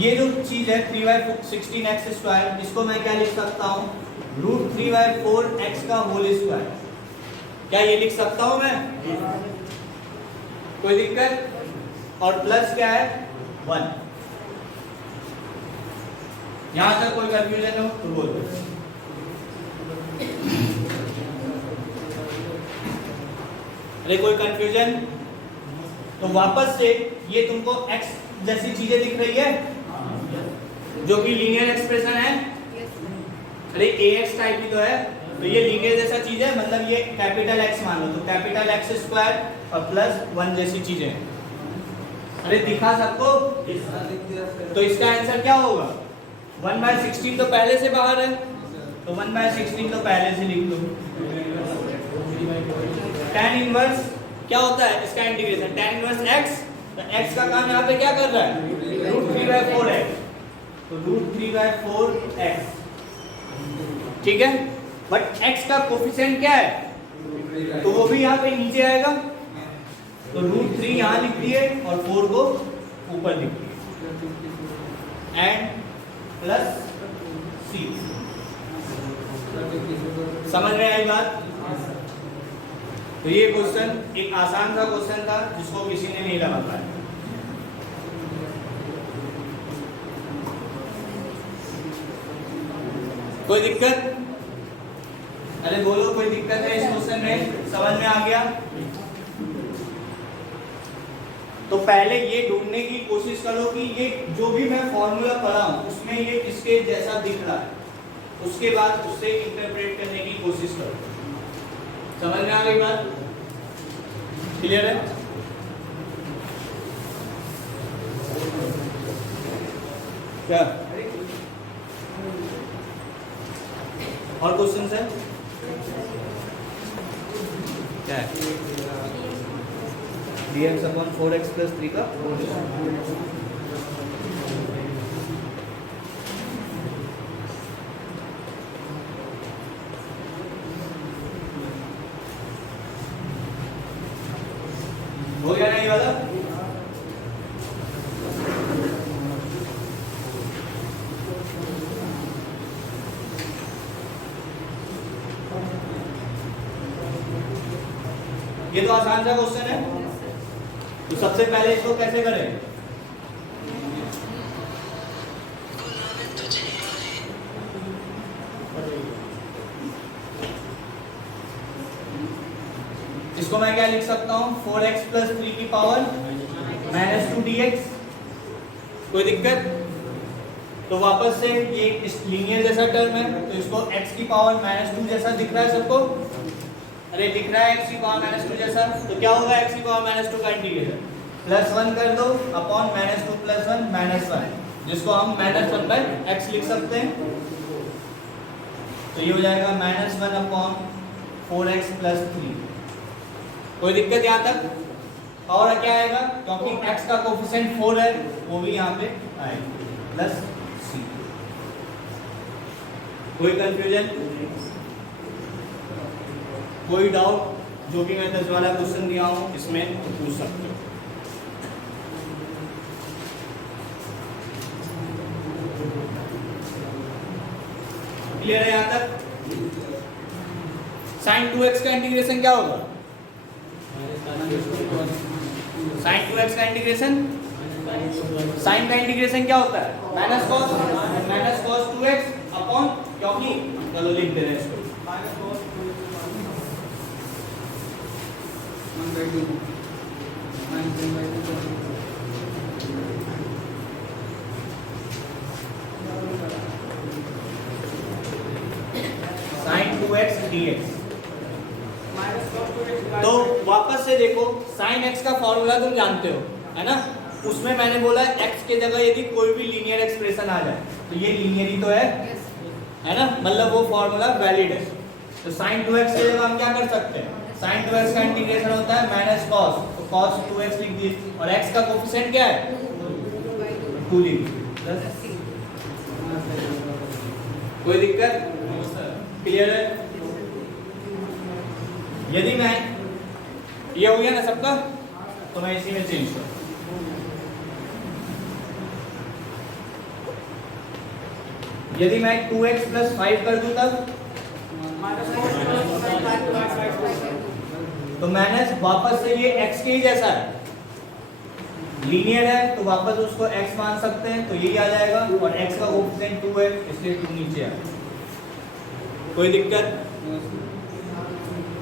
ये जो चीज है 3/16 x², इसको मैं क्या लिख सकता हूँ? √3/4 x का होल स्क्वायर। क्या ये लिख सकता हूं मैं? कोई दिक्कत? और प्लस क्या है? 1। यहां तक कोई कंफ्यूजन हो तो बोलो। अरे कोई कंफ्यूजन? तो वापस से ये तुमको x जैसी चीजें दिख रही है, जो कि लीनियर एक्सप्रेशन है। अरे ax टाइप की तो है, तो ये लीनियर जैसा चीज है, मतलब ये कैपिटल X मान लो, तो कैपिटल x² और +1 जैसी चीजें हैं। अरे दिखा सबको? तो इसका आंसर क्या होगा? 1/16 तो पहले से बाहर है, तो 1/16 तो पहले से लिख दो। tan इनवर्स क्या होता है? इसका इंटीग्रेशन tan इनवर्स x, तो x का काम यहाँ पे क्या कर रहा है? √3/4 x, तो √3/4 x, ठीक है? बट x का कोफिशिएंट क्या है? तो वो भी यहाँ पे नीचे आएगा, तो √3 यहाँ लिख दिए और 4 को ऊपर लिख दिए, एंड +c। समझ में आई बात? तो ये क्वेश्चन एक आसान सा क्वेश्चन था, जिसको किसी ने नहीं लगा पाया। कोई दिक्कत? अरे बोलो कोई दिक्कत है इस क्वेश्चन में? समझ में आ गया? तो पहले ये ढूंढने की कोशिश करो कि ये जो भी मैं फॉर्मूला पढ़ा हूं उसमें ये किसके जैसा दिख रहा है, उसके बाद उससे इंटरप्रेट करने की कोशिश करो। समझ में आ गई बात? क्लियर है? क्या और क्वेश्चन है? क्या है? dx अपॉन 4x प्लस 3 का हो गया नहीं वाला? ये तो आसान सा क्वेश्चन है। तो सबसे पहले इसको कैसे करें? इसको मैं क्या लिख सकता हूं? 4x प्लस 3 की पावर -2 dx। कोई दिक्कत? तो वापस से ये इस लीनियर जैसा टर्म है, तो इसको x की पावर -2 जैसा दिख रहा है सबको? अरे दिख रहा है x की पावर -2 जैसा, तो क्या होगा x की पावर -2 का इंटीग्रेशन? +1 कर दो अपॉन -2 + 1 -1, जिसको हम -1/x लिख सकते हैं। तो ये हो जाएगा -1 अपॉन 4x प्लस 3। कोई दिक्कत यहाँ तक? और क्या आएगा? क्योंकि x का कोफिशिएंट 4 है, वो भी यहाँ पे आएगा प्लस c। कोई कंफ्यूजन? कोई डाउट? जो भी मैं 10 वाला क्वेश्चन दिया हूं इसमें पूछ सकते हो। क्लियर है यहां तक? sin 2x का इंटीग्रेशन क्या होगा? sin 2x का इंटीग्रेशन, sin का इंटीग्रेशन क्या होता है? माइनस cos 2x अपॉन, क्योंकि चलो लिख दे रहे हैं इसको, sin 2x dx। तो वापस से देखो, sin x का फॉर्मूला तुम जानते हो, है ना? उसमें मैंने बोला x के जगह यदि कोई भी लीनियर एक्सप्रेशन आ जाए तो ये लीनियर ही तो है ना? मतलब वो फॉर्मूला वैलिड है। तो sin 2x की जगह हम क्या कर सकते हैं? sin 2x का इंटीग्रेशन होता है माइनस cos, तो cos 2x लिख दिए, और x का कोफिशिएंट क्या है? 2 लिख दिए। कोई दिक्कत? क्लियर है? यदि मैं, ये हो गया ना सबका, तो मैं इसी में चेंज करूं। यदि मैं 2x प्लस 5 कर दूं तब तो माइनस, वापस से ये x के ही जैसा है, लीनियर है, तो वापस उसको x मान सकते हैं, तो यही आ जाएगा, और x का कोफिशिएंट 2 है इसलिए 2 नीचे आएगा। कोई दिक्कत?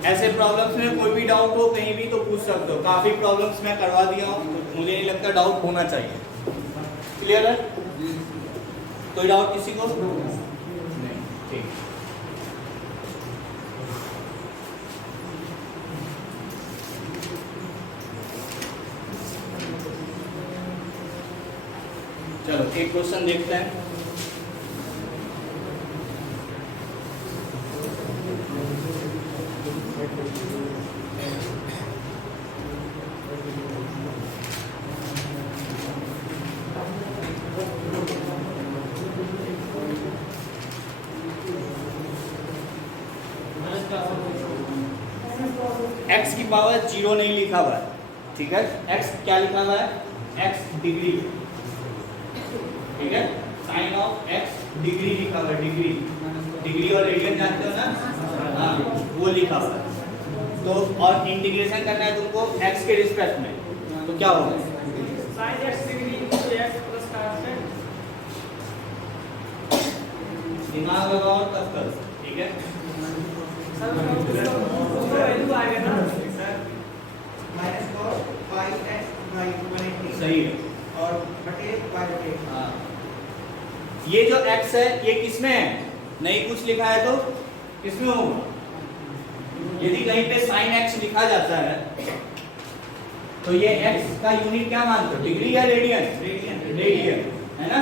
ऐसे प्रॉब्लम्स में कोई भी डाउट हो कहीं भी तो पूछ सकते हो। काफी प्रॉब्लम्स मैं करवा दिया हूं, तो मुझे नहीं लगता डाउट होना चाहिए। क्लियर है? कोई डाउट किसी को? नहीं, ठीक। चलो एक क्वेश्चन देखते हैं। x की पावर 0 नहीं लिखा हुआ है, ठीक है? x क्या लिखा हुआ है? x डिग्री, ठीक है? साइन ऑफ x डिग्री लिखा हुआ है, डिग्री और रेडियन जानते हो ना? हाँ, वो लिखा हुआ है। तो और इंटीग्रेशन करना है तुमको x के रिस्पेक्ट में, तो क्या होगा? sin x degree x plus cos। दिमाग लगाओ तब करो, ठीक है? सर वैल्यू आएगा ना सर? -cos 5x y सही है। और बटे y/a। हाँ, ये जो x है ये किसमें है? नहीं कुछ लिखा है तो किसमें होगा? यदि कहीं पे sin x लिखा जाता है तो ये x का यूनिट क्या मानते हो? डिग्री या रेडियन? रेडियन है ना।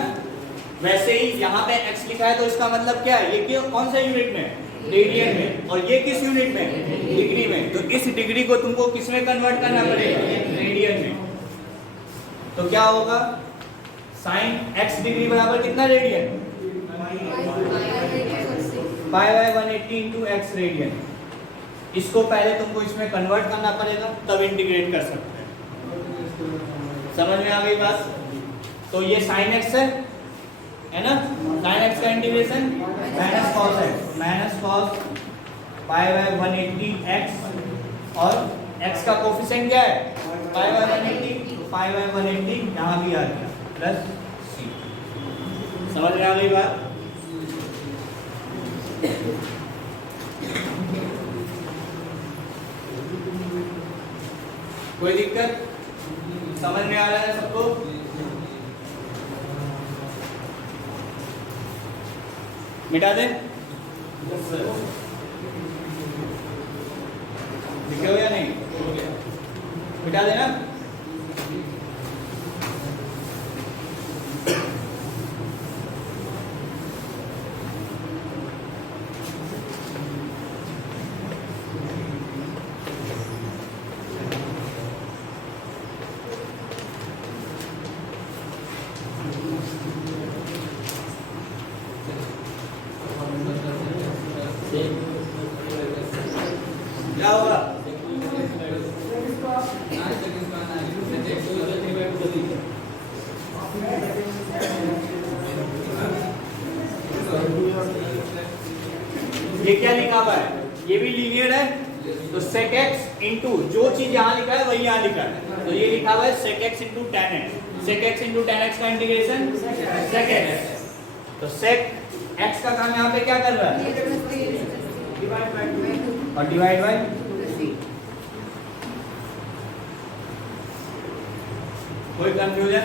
वैसे ही यहाँ पे x लिखा है तो इसका मतलब क्या है? ये कौन सा यूनिट में? रेडियन में। और ये किस यूनिट में? डिग्री में। तो इस डिग्री को तुमको किस में कन्वर्ट करना पड़ेगा? रेडियन में। तो क्या होगा? sin x डिग्री बराबर कितना radian? Pi by 180 into x radian. इसको पहले तुमको इसमें कन्वर्ट करना पड़ेगा तब इंटीग्रेट कर सकते हैं। समझ में आ गई बात? तो ये sin x है ना। sin x का integration minus cos x, minus cos pi by 180 x और x का कोफिशिएंट क्या है? पाई बाय 180, तो पाई बाय 180 यहाँ भी आ गया प्लस c। समझ में आ गई बात? कोई दिक्कत? समझ में आ रहा है सबको? मिटा दें? लिखे हो या नहीं? मिटा देना? क्या होगा? ये क्या लिखा हुआ है? ये भी लीनियर है तो sec x इंटू जो चीज यहाँ लिखा है वही यहाँ लिखा है। तो ये लिखा हुआ है sec x into tan x। sec x into tan x का इंटीग्रेशन sec x। तो sec x का काम यहाँ पे क्या कर रहा है? और डिवाइड बाय कोई कंफ्यूजन?